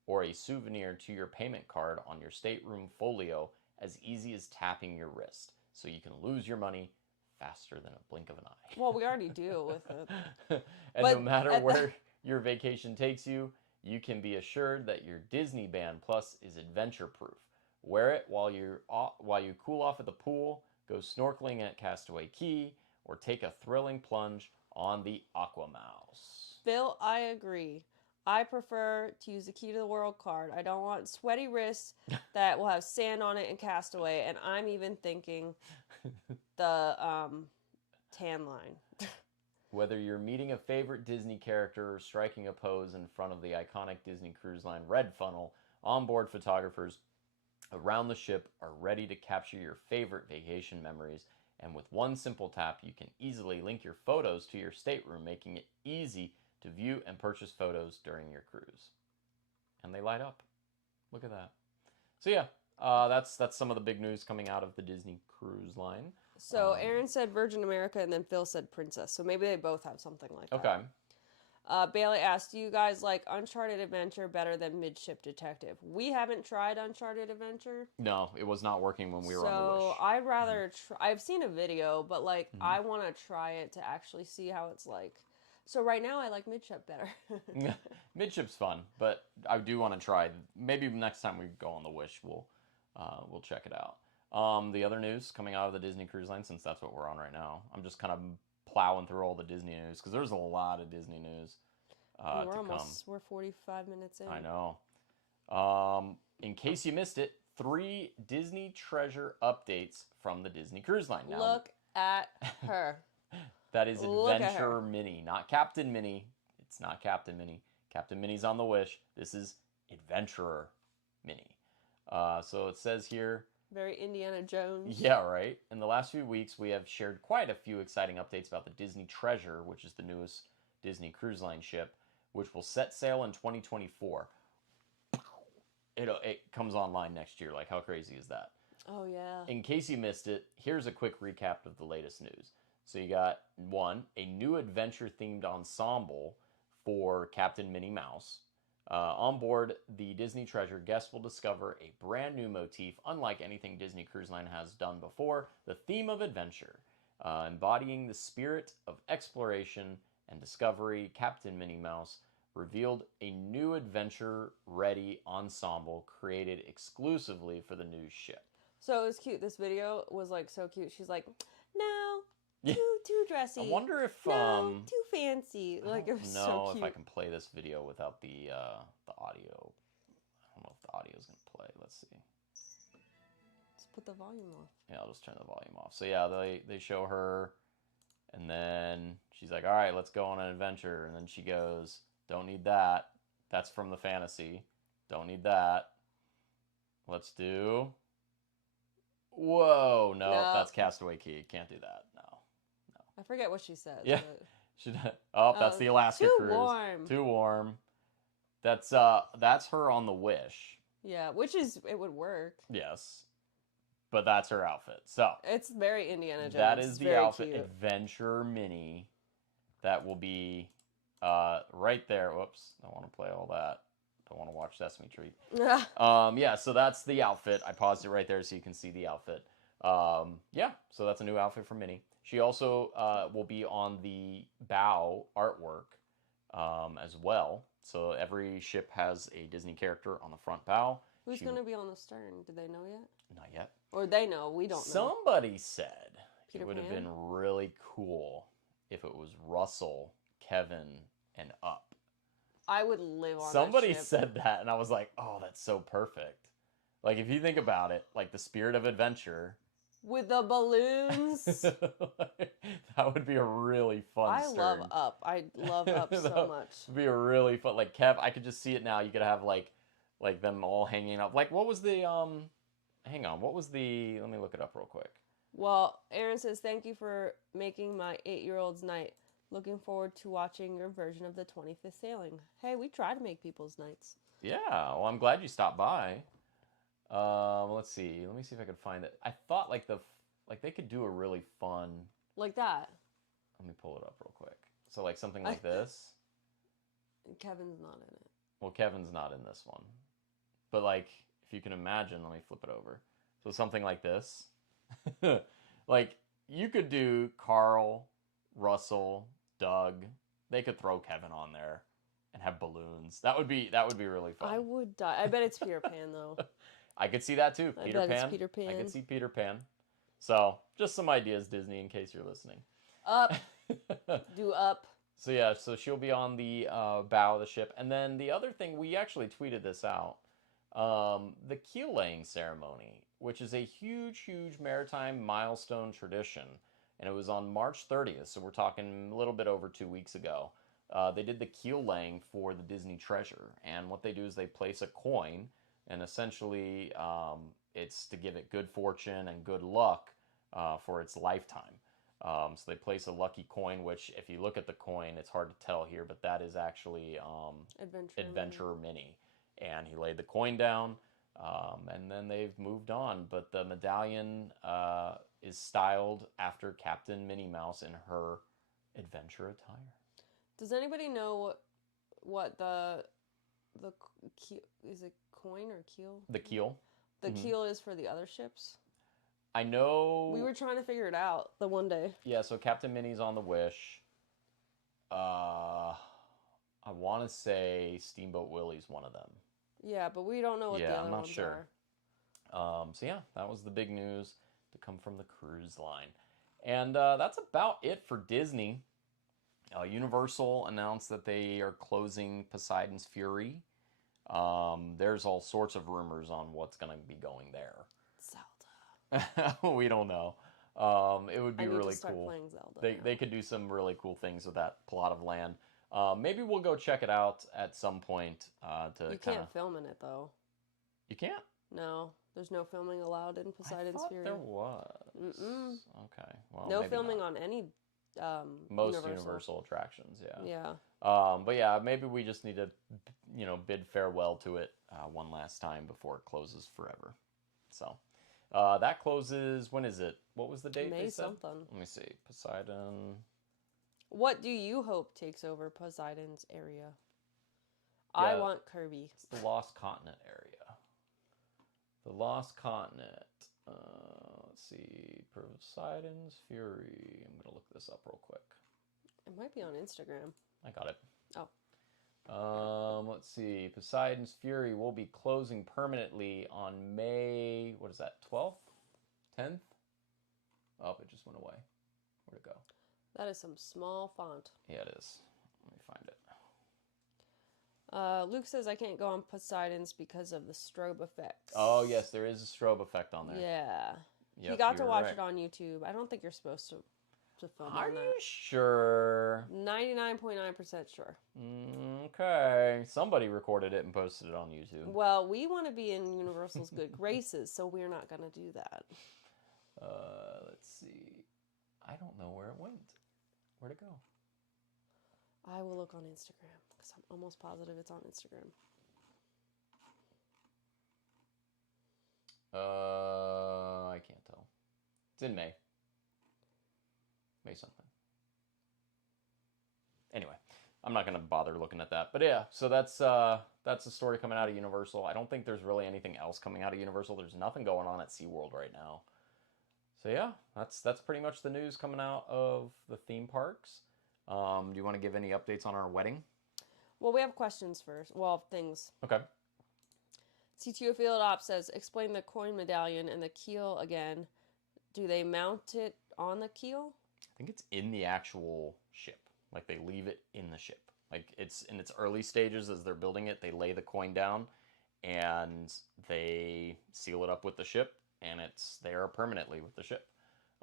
or a souvenir to your payment card on your stateroom folio as easy as tapping your wrist, so you can lose your money faster than a blink of an eye. Well, we already do with it. And no matter where your vacation takes you, you can be assured that your Disney Band Plus is adventure-proof. Wear it while you cool off at the pool, go snorkeling at Castaway Cay, or take a thrilling plunge on the Aqua Mouse. Phil, I agree. I prefer to use the Key to the World card. I don't want sweaty wrists that will have sand on it and Castaway. And I'm even thinking the tan line. Whether you're meeting a favorite Disney character or striking a pose in front of the iconic Disney Cruise Line red funnel, onboard photographers around the ship are ready to capture your favorite vacation memories. And with one simple tap, you can easily link your photos to your stateroom, making it easy to view and purchase photos during your cruise. And they light up. Look at that. So yeah, that's some of the big news coming out of the Disney Cruise Line. So Aaron said Virgin America, and then Phil said Princess. So maybe they both have something like that. Okay. Bailey asked, do you guys like Uncharted Adventure better than Midship Detective? We haven't tried Uncharted Adventure. No, it was not working when we were on the Wish. So I'd rather I've seen a video, but like I want to try it to actually see how it's like. So right now I like Midship better. Midship's fun, but I do want to try. Maybe next time we go on the Wish, we'll check it out. The other news coming out of the Disney Cruise Line, since that's what we're on right now, I'm just kind of plowing through all the Disney news because there's a lot of Disney news We're 45 minutes in. I know. In case you missed it, 3 Disney Treasure updates from the Disney Cruise Line. Now, look at her. That is Adventure Mini, not Captain Mini. It's not Captain Mini. Captain Mini's on the Wish. This is Adventurer Mini. So it says here, very Indiana Jones. Yeah, right. In the last few weeks, we have shared quite a few exciting updates about the Disney Treasure, which is the newest Disney Cruise Line ship, which will set sail in 2024. It comes online next year. Like, how crazy is that? Oh, yeah. In case you missed it, here's a quick recap of the latest news. So you got, 1, a new adventure-themed ensemble for Captain Minnie Mouse. On board the Disney Treasure, guests will discover a brand new motif, unlike anything Disney Cruise Line has done before, the theme of adventure. Embodying the spirit of exploration and discovery, Captain Minnie Mouse revealed a new adventure-ready ensemble created exclusively for the new ship. So it was cute. This video was like so cute. She's like, no, too dressy. I wonder if no, too fancy. Like, it was so cute. I don't know if I can play this video without the audio. I don't know if the audio is gonna play. Let's see. Just put the volume off. Yeah, I'll just turn the volume off. So yeah, they show her, and then she's like, "All right, let's go on an adventure." And then she goes, "Don't need that. That's from the fantasy. Don't need that. Let's do." Whoa, no, that's Castaway Cay. Can't do that. No. I forget what she says. Yeah. That's the Alaska cruise. Too warm. Too warm. That's her on the Wish. Yeah, it would work. Yes. But that's her outfit. So it's very Indiana Jones. That is the outfit, cute. Adventure Mini. That will be right there. Whoops, don't want to play all that. Don't want to watch Sesame Street. Yeah, so that's the outfit. I paused it right there so you can see the outfit. Yeah, so that's a new outfit for Minnie. She also will be on the bow artwork as well. So every ship has a Disney character on the front bow. Who's going to be on the stern? Do they know yet? Not yet. Or they know. We don't know. Somebody said Peter it would have Pan? been really cool if it was Russell, Kevin, and Up. I would live on Somebody that ship. said that, and I was like, oh, that's so perfect. Like, if you think about it, like the spirit of adventure. With the balloons. That would be a really fun stern. love Up. I love Up so much. It would be a really fun, like, Kev, I could just see it now. You could have, like, like them all hanging up. Like, what was the hang on, what was the? Let me look it up real quick. Well, Aaron says, thank you for making my 8-year-old's night. Looking forward to watching your version of the 25th sailing. Hey, we try to make people's nights. Yeah, well, I'm glad you stopped by. Let's see. Let me see if I could find it. I thought like they could do a really fun. Like that. Let me pull it up real quick. So like something like this. Kevin's not in it. Well, Kevin's not in this one. But like, if you can imagine, let me flip it over. So something like this. Like, you could do Carl, Russell, Doug. They could throw Kevin on there and have balloons. That would be really fun. I would die. I bet it's Peter Pan though. I could see that too. I bet it's Peter Pan. I could see Peter Pan. So, just some ideas, Disney, in case you're listening. Up. Do up. So yeah, so she'll be on the bow of the ship. And then the other thing, we actually tweeted this out. The keel laying ceremony, which is a huge, huge maritime milestone tradition. And it was on March 30th, so we're talking a little bit over 2 weeks ago. They did the keel laying for the Disney Treasure. And what they do is they place a coin, and essentially it's to give it good fortune and good luck for its lifetime. So they place a lucky coin, which if you look at the coin, it's hard to tell here, but that is actually Adventurer Mini. And he laid the coin down, and then they've moved on. But the medallion is styled after Captain Minnie Mouse in her adventure attire. Does anybody know what the keel, is it coin or keel? The keel. The keel is for the other ships? I know. We were trying to figure it out the one day. Yeah, so Captain Minnie's on the Wish. I want to say Steamboat Willie's one of them. Yeah, but we don't know what the other ones sure. So yeah, that was the big news to come from the cruise line. And that's about it for Disney. Universal announced that they are closing Poseidon's Fury. There's all sorts of rumors on what's going to be going there. Zelda. We don't know. It would be really cool. Playing Zelda they could do some really cool things with that plot of land. Maybe we'll go check it out at some point. You can't film in it though. You can't? No, there's no filming allowed in Poseidon's Fury. There was. Mm-mm. Okay. Well, no filming on any. Most Universal attractions, yeah. Yeah. But yeah, maybe we just need to, bid farewell to it one last time before it closes forever. So that closes. When is it? What was the date? May something. Let me see. Poseidon. What do you hope takes over Poseidon's area? Yeah, I want Kirby. It's the Lost Continent area. The Lost Continent. Let's see. Poseidon's Fury. I'm going to look this up real quick. It might be on Instagram. I got it. Oh. Let's see. Poseidon's Fury will be closing permanently on May, what is that, 12th? 10th? Oh, it just went away. Where'd it go? That is some small font. Yeah, it is. Let me find it. Luke says I can't go on Poseidon's because of the strobe effects. Oh, yes, there is a strobe effect on there. Yeah. Yep, he got to watch right. it on YouTube. I don't think you're supposed to film Are on that. you sure? 99.9% sure. Okay. Somebody recorded it and posted it on YouTube. Well, we want to be in Universal's good graces, so we're not going to do that. Let's see. I don't know where it went. Where'd it go? I will look on Instagram because I'm almost positive it's on Instagram. I can't tell. It's in May. May something. Anyway, I'm not going to bother looking at that. But yeah, so that's the story coming out of Universal. I don't think there's really anything else coming out of Universal. There's nothing going on at SeaWorld right now. So yeah, that's pretty much the news coming out of the theme parks. Do you want to give any updates on our wedding? Well, we have questions first. Well, things. Okay. CTO Field Op says, explain the coin medallion and the keel again. Do they mount it on the keel? I think it's in the actual ship. Like, they leave it in the ship. Like, it's in its early stages as they're building it. They lay the coin down, and they seal it up with the ship, and it's there permanently with the ship.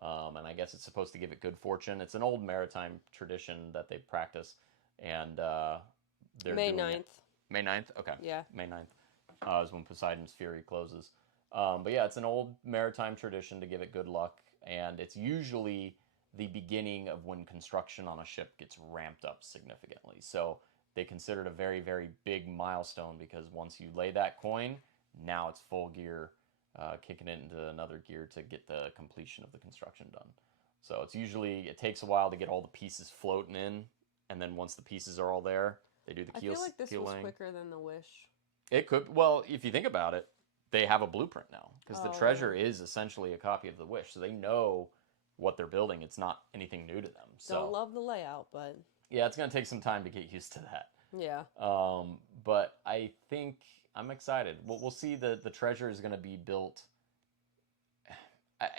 And I guess it's supposed to give it good fortune. It's an old maritime tradition that they practice, and they're May doing 9th. it. May 9th? Okay. Yeah. May 9th. is when Poseidon's Fury closes. But yeah, it's an old maritime tradition to give it good luck, and it's usually the beginning of when construction on a ship gets ramped up significantly. So they consider it a very, very big milestone because once you lay that coin, now it's full gear, kicking it into another gear to get the completion of the construction done. So it takes a while to get all the pieces floating in, and then once the pieces are all there, they do the keel. I feel like this was laying. quicker than the Wish. It could. Well, if you think about it, they have a blueprint now because the treasure is essentially a copy of the Wish, so they know what they're building. It's not anything new to them. So don't love the layout, but yeah, it's gonna take some time to get used to that. Yeah. But I think I'm excited. We'll see. The treasure is gonna be built.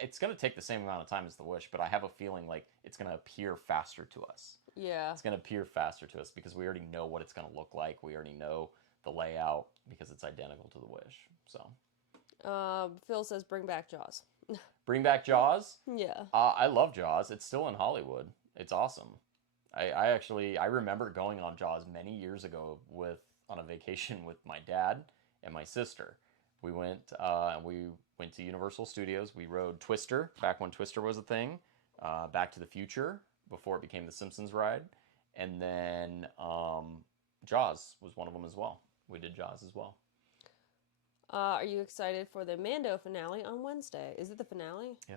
It's gonna take the same amount of time as the Wish, but I have a feeling like it's gonna appear faster to us. Yeah. It's gonna appear faster to us because we already know what it's gonna look like. We already know the layout because it's identical to the Wish. So. Phil says bring back Jaws. Bring back Jaws? Yeah. I love Jaws. It's still in Hollywood. It's awesome. I remember going on Jaws many years ago on a vacation with my dad and my sister. We went to Universal Studios. We rode Twister back when Twister was a thing. Back to the Future before it became the Simpsons ride, and then Jaws was one of them as well. We did Jaws as well. Are you excited for the Mando finale on Wednesday? Is it the finale? Yeah.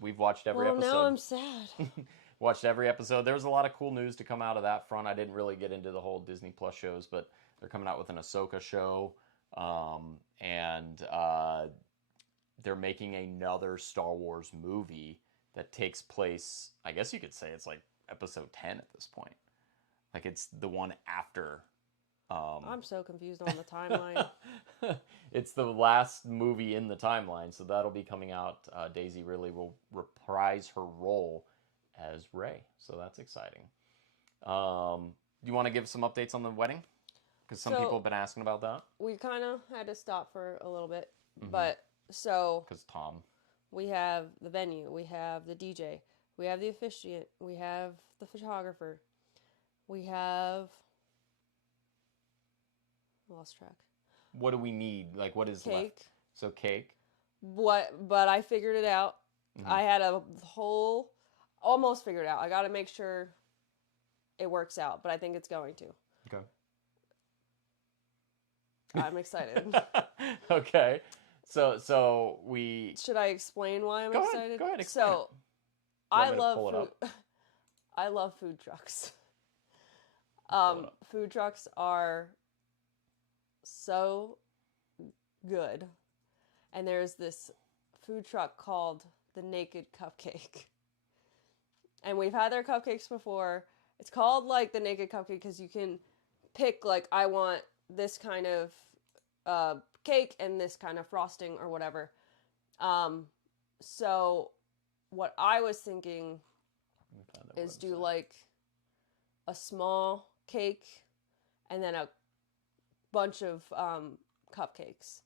We've watched every episode. Now I'm sad. Watched every episode. There was a lot of cool news to come out of that front. I didn't really get into the whole Disney Plus shows, but they're coming out with an Ahsoka show. And they're making another Star Wars movie that takes place, I guess you could say it's like episode 10 at this point. Like it's the one after. I'm so confused on the timeline. It's the last movie in the timeline, so that'll be coming out. Daisy Ridley will reprise her role as Rey, so that's exciting. Do you want to give some updates on the wedding? Because some people have been asking about that. We kind of had to stop for a little bit, but so... Because Tom. We have the venue, we have the DJ, we have the officiant, we have the photographer, we have... Lost track. What do we need? Like, what is cake. Left? So cake. But I figured it out. I had almost figured it out. I got to make sure it works out, but I think it's going to. Okay. I'm excited. Okay. So we... Should I explain why I'm excited? Go ahead, explain it. I love food. I love food trucks. Food trucks are so good. And there's this food truck called the Naked Cupcake. And we've had their cupcakes before. It's called like the Naked Cupcake because you can pick like, I want this kind of cake and this kind of frosting or whatever. So what I was thinking is do like a small cake and then a bunch of cupcakes.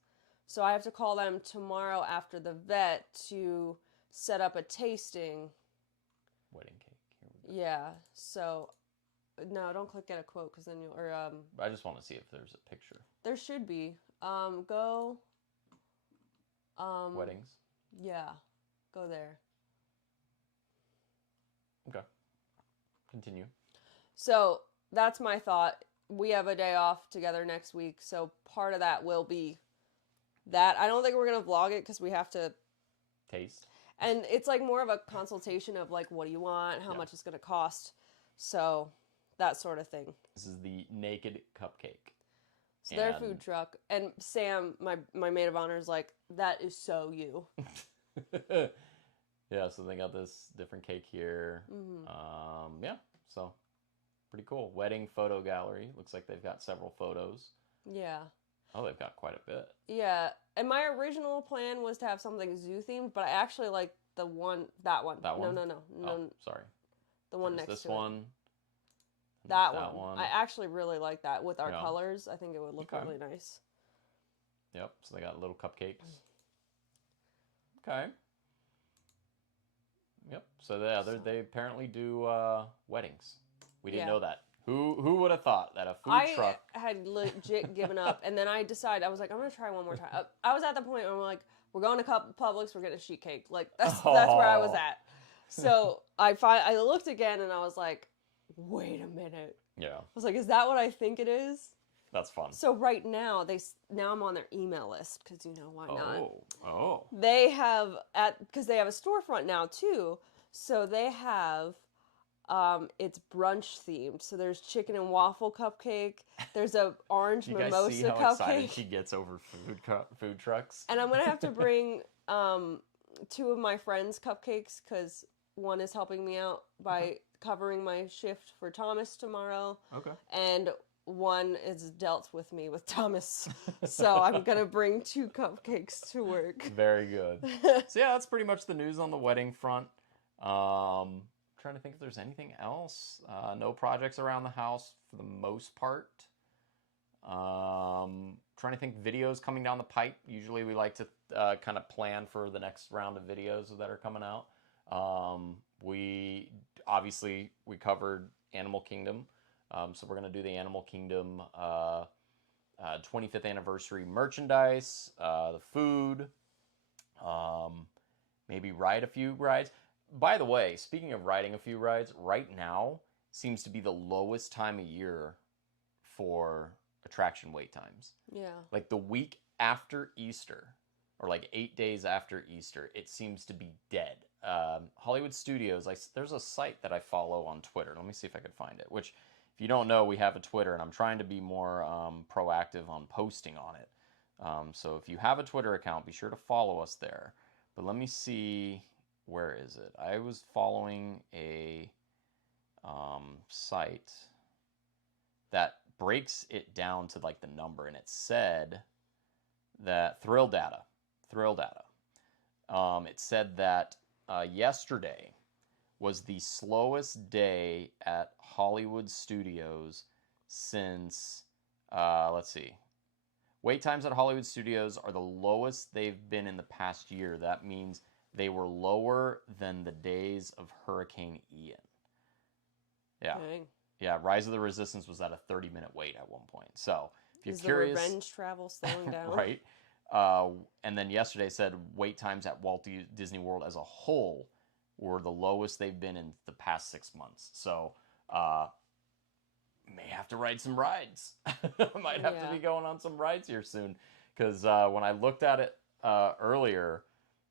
So I have to call them tomorrow after the vet to set up a tasting. Wedding cake. Yeah. So no, don't click get a quote because then you'll I just want to see if there's a picture. There should be. Go. Weddings. Yeah. Go there. Okay. Continue. So that's my thought. We have a day off together next week, so part of that will be that. I don't think we're going to vlog it because we have to... Taste. And it's like more of a consultation of like, what do you want? How much it's going to cost? So that sort of thing. This is the Naked Cupcake. So their food truck. And Sam, my maid of honor, is like, that is so you. Yeah, so they got this different cake here. Yeah, so pretty cool. Wedding photo gallery. Looks like they've got several photos. Yeah. Oh, they've got quite a bit. Yeah, and my original plan was to have something zoo themed, but I actually like that one. That one? No. Oh, sorry. The one There's next this to one. it. That one. I actually really like that with our colors. I think it would look really nice. Yep, so they got little cupcakes. Okay. Yep, so they apparently do weddings. We didn't know that. Who would have thought that a food I truck? had legit given up, and then I decided, I was like, I'm gonna try one more time. I was at the point where I'm like, we're going to Publix, we're getting a sheet cake. Like that's where I was at. So I looked again, and I was like, wait a minute. Yeah. I was like, is that what I think it is? That's fun. So right now now I'm on their email list because why not? Oh. They have because they have a storefront now too. So they have it's brunch themed. So there's chicken and waffle cupcake. There's a orange you guys mimosa see how cupcake. excited she gets over food trucks? And I'm gonna have to bring 2 of my friends' cupcakes because one is helping me out by covering my shift for Thomas tomorrow. Okay. And one is dealt with me with Thomas. So I'm going to bring 2 cupcakes to work. Very good. So yeah, that's pretty much the news on the wedding front. Trying to think if there's anything else. No projects around the house for the most part. Trying to think videos coming down the pipe. Usually we like to kind of plan for the next round of videos that are coming out. We covered Animal Kingdom. So we're going to do the Animal Kingdom 25th anniversary merchandise, the food, maybe ride a few rides. By the way, speaking of riding a few rides, right now seems to be the lowest time of year for attraction wait times. Yeah. Like the week after Easter, or like 8 days after Easter, it seems to be dead. Hollywood Studios, there's a site that I follow on Twitter. Let me see if I can find it, which... If you don't know, we have a Twitter, and I'm trying to be more proactive on posting on it. So if you have a Twitter account, be sure to follow us there. But let me see, where is it? I was following a site that breaks it down to like the number, and it said that Thrill Data. It said that yesterday was the slowest day at Hollywood Studios since, let's see. Wait times at Hollywood Studios are the lowest they've been in the past year. That means they were lower than the days of Hurricane Ian. Yeah. Dang. Yeah, Rise of the Resistance was at a 30-minute wait at one point. So, if you're Is curious... the revenge travel slowing down? Right. And then yesterday said wait times at Walt Disney World as a whole were the lowest they've been in the past 6 months. So, may have to ride some rides. Might have to be going on some rides here soon. Because when I looked at it earlier,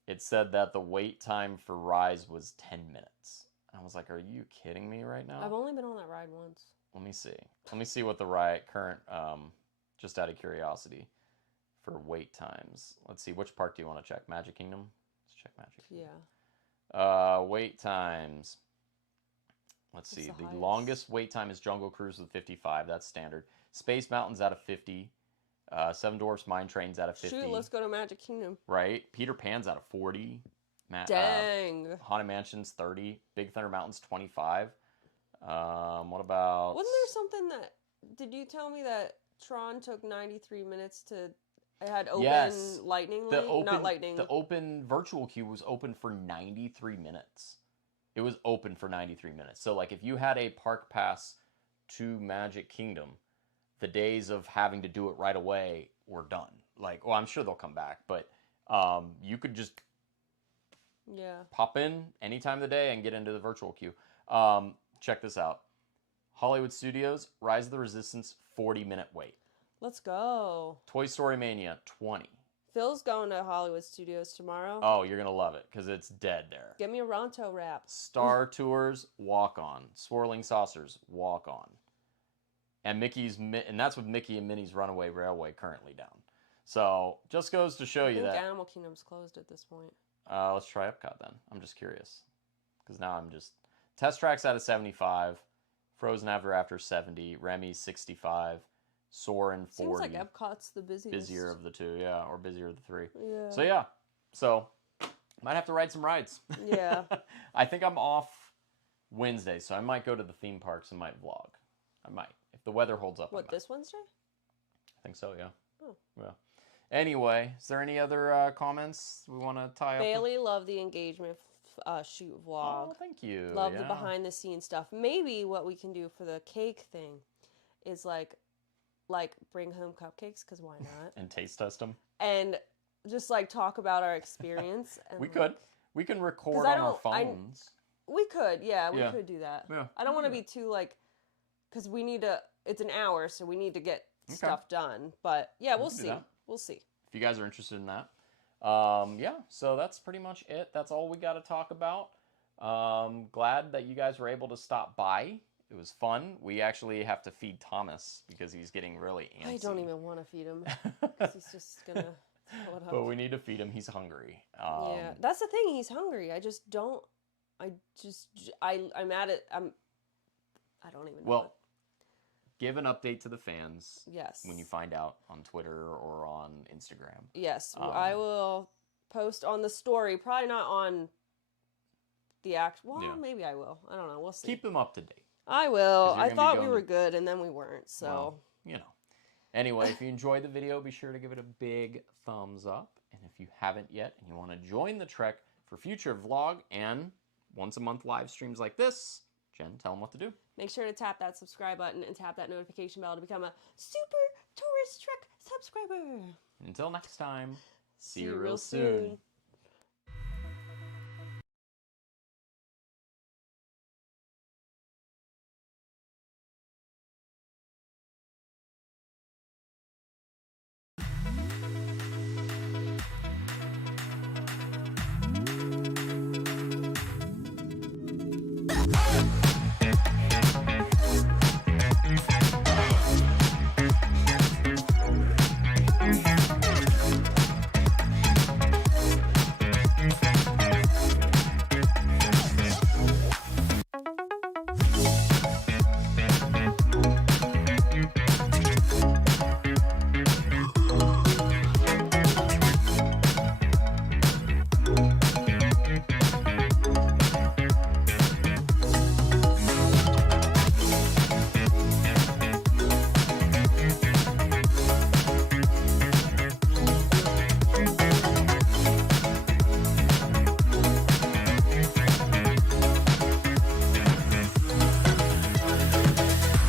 it said that the wait time for Rise was 10 minutes. And I was like, are you kidding me right now? I've only been on that ride once. Let me see. Let me see what the current, just out of curiosity, for wait times. Let's see. Which park do you want to check? Magic Kingdom? Let's check Magic Kingdom. Yeah. Wait times. Let's see. The longest wait time is Jungle Cruise with 55. That's standard. Space Mountain's out of 50. Seven Dwarfs Mine Train's out of 50. Shoot, let's go to Magic Kingdom. Right. Peter Pan's out of 40. Dang. Haunted Mansion's 30. Big Thunder Mountain's 25. What about... Wasn't there something that... Did you tell me that Tron took 93 minutes to... It had open lightning lane? Not lightning. The open virtual queue was open for 93 minutes. It was open for 93 minutes. So, like, if you had a park pass to Magic Kingdom, the days of having to do it right away were done. Like, well, I'm sure they'll come back, but you could just pop in any time of the day and get into the virtual queue. Check this out. Hollywood Studios, Rise of the Resistance, 40-minute wait. Let's go. Toy Story Mania, 20. Phil's going to Hollywood Studios tomorrow. Oh, you're going to love it because it's dead there. Get me a Ronto wrap. Star Tours, walk on. Swirling Saucers, walk on. And that's with Mickey and Minnie's Runaway Railway currently down. So, just goes to show you that... Animal Kingdom's closed at this point. Let's try Epcot then. I'm just curious. Because now I'm just... Test Track's out of 75. Frozen Ever After 70. Remy 65. Soarin' 40. Seems like Epcot's the busiest. Busier of the two, yeah. Or busier of the three. Yeah. So, yeah. So, might have to ride some rides. Yeah. I think I'm off Wednesday, so I might go to the theme parks and might vlog. I might. If the weather holds up. What, this Wednesday? I think so, yeah. Oh. Yeah. Anyway, is there any other comments we want to tie up? Bailey loved the engagement shoot vlog. Oh, thank you. Love the behind the scenes stuff. Maybe what we can do for the cake thing is like bring home cupcakes, because why not? And taste test them. And just like talk about our experience. And, We could. We can record on our phones. We could, yeah, we could do that. Yeah. I don't want to be too like, because we need to. It's an hour, so we need to get stuff done. But yeah, we'll see. We'll see. If you guys are interested in that. Yeah, so that's pretty much it. That's all we got to talk about. Glad that you guys were able to stop by. It was fun. We actually have to feed Thomas because he's getting really antsy. I don't even want to feed him because he's just gonna throw it up. But we need to feed him. He's hungry. Yeah, that's the thing. He's hungry. I just don't. I'm at it. I don't even know. Well, give an update to the fans. Yes. When you find out on Twitter or on Instagram. Yes, I will post on the story. Probably not on the Well, maybe I will. I don't know. We'll see. Keep them up to date. I will. I thought we were good, and then we weren't. So, well, you know. Anyway, if you enjoyed the video, be sure to give it a big thumbs up. And if you haven't yet, and you want to join the trek for future vlog and once a month live streams like this, Jen, tell them what to do. Make sure to tap that subscribe button and tap that notification bell to become a Super Tourist Trek subscriber. Until next time, see you real soon.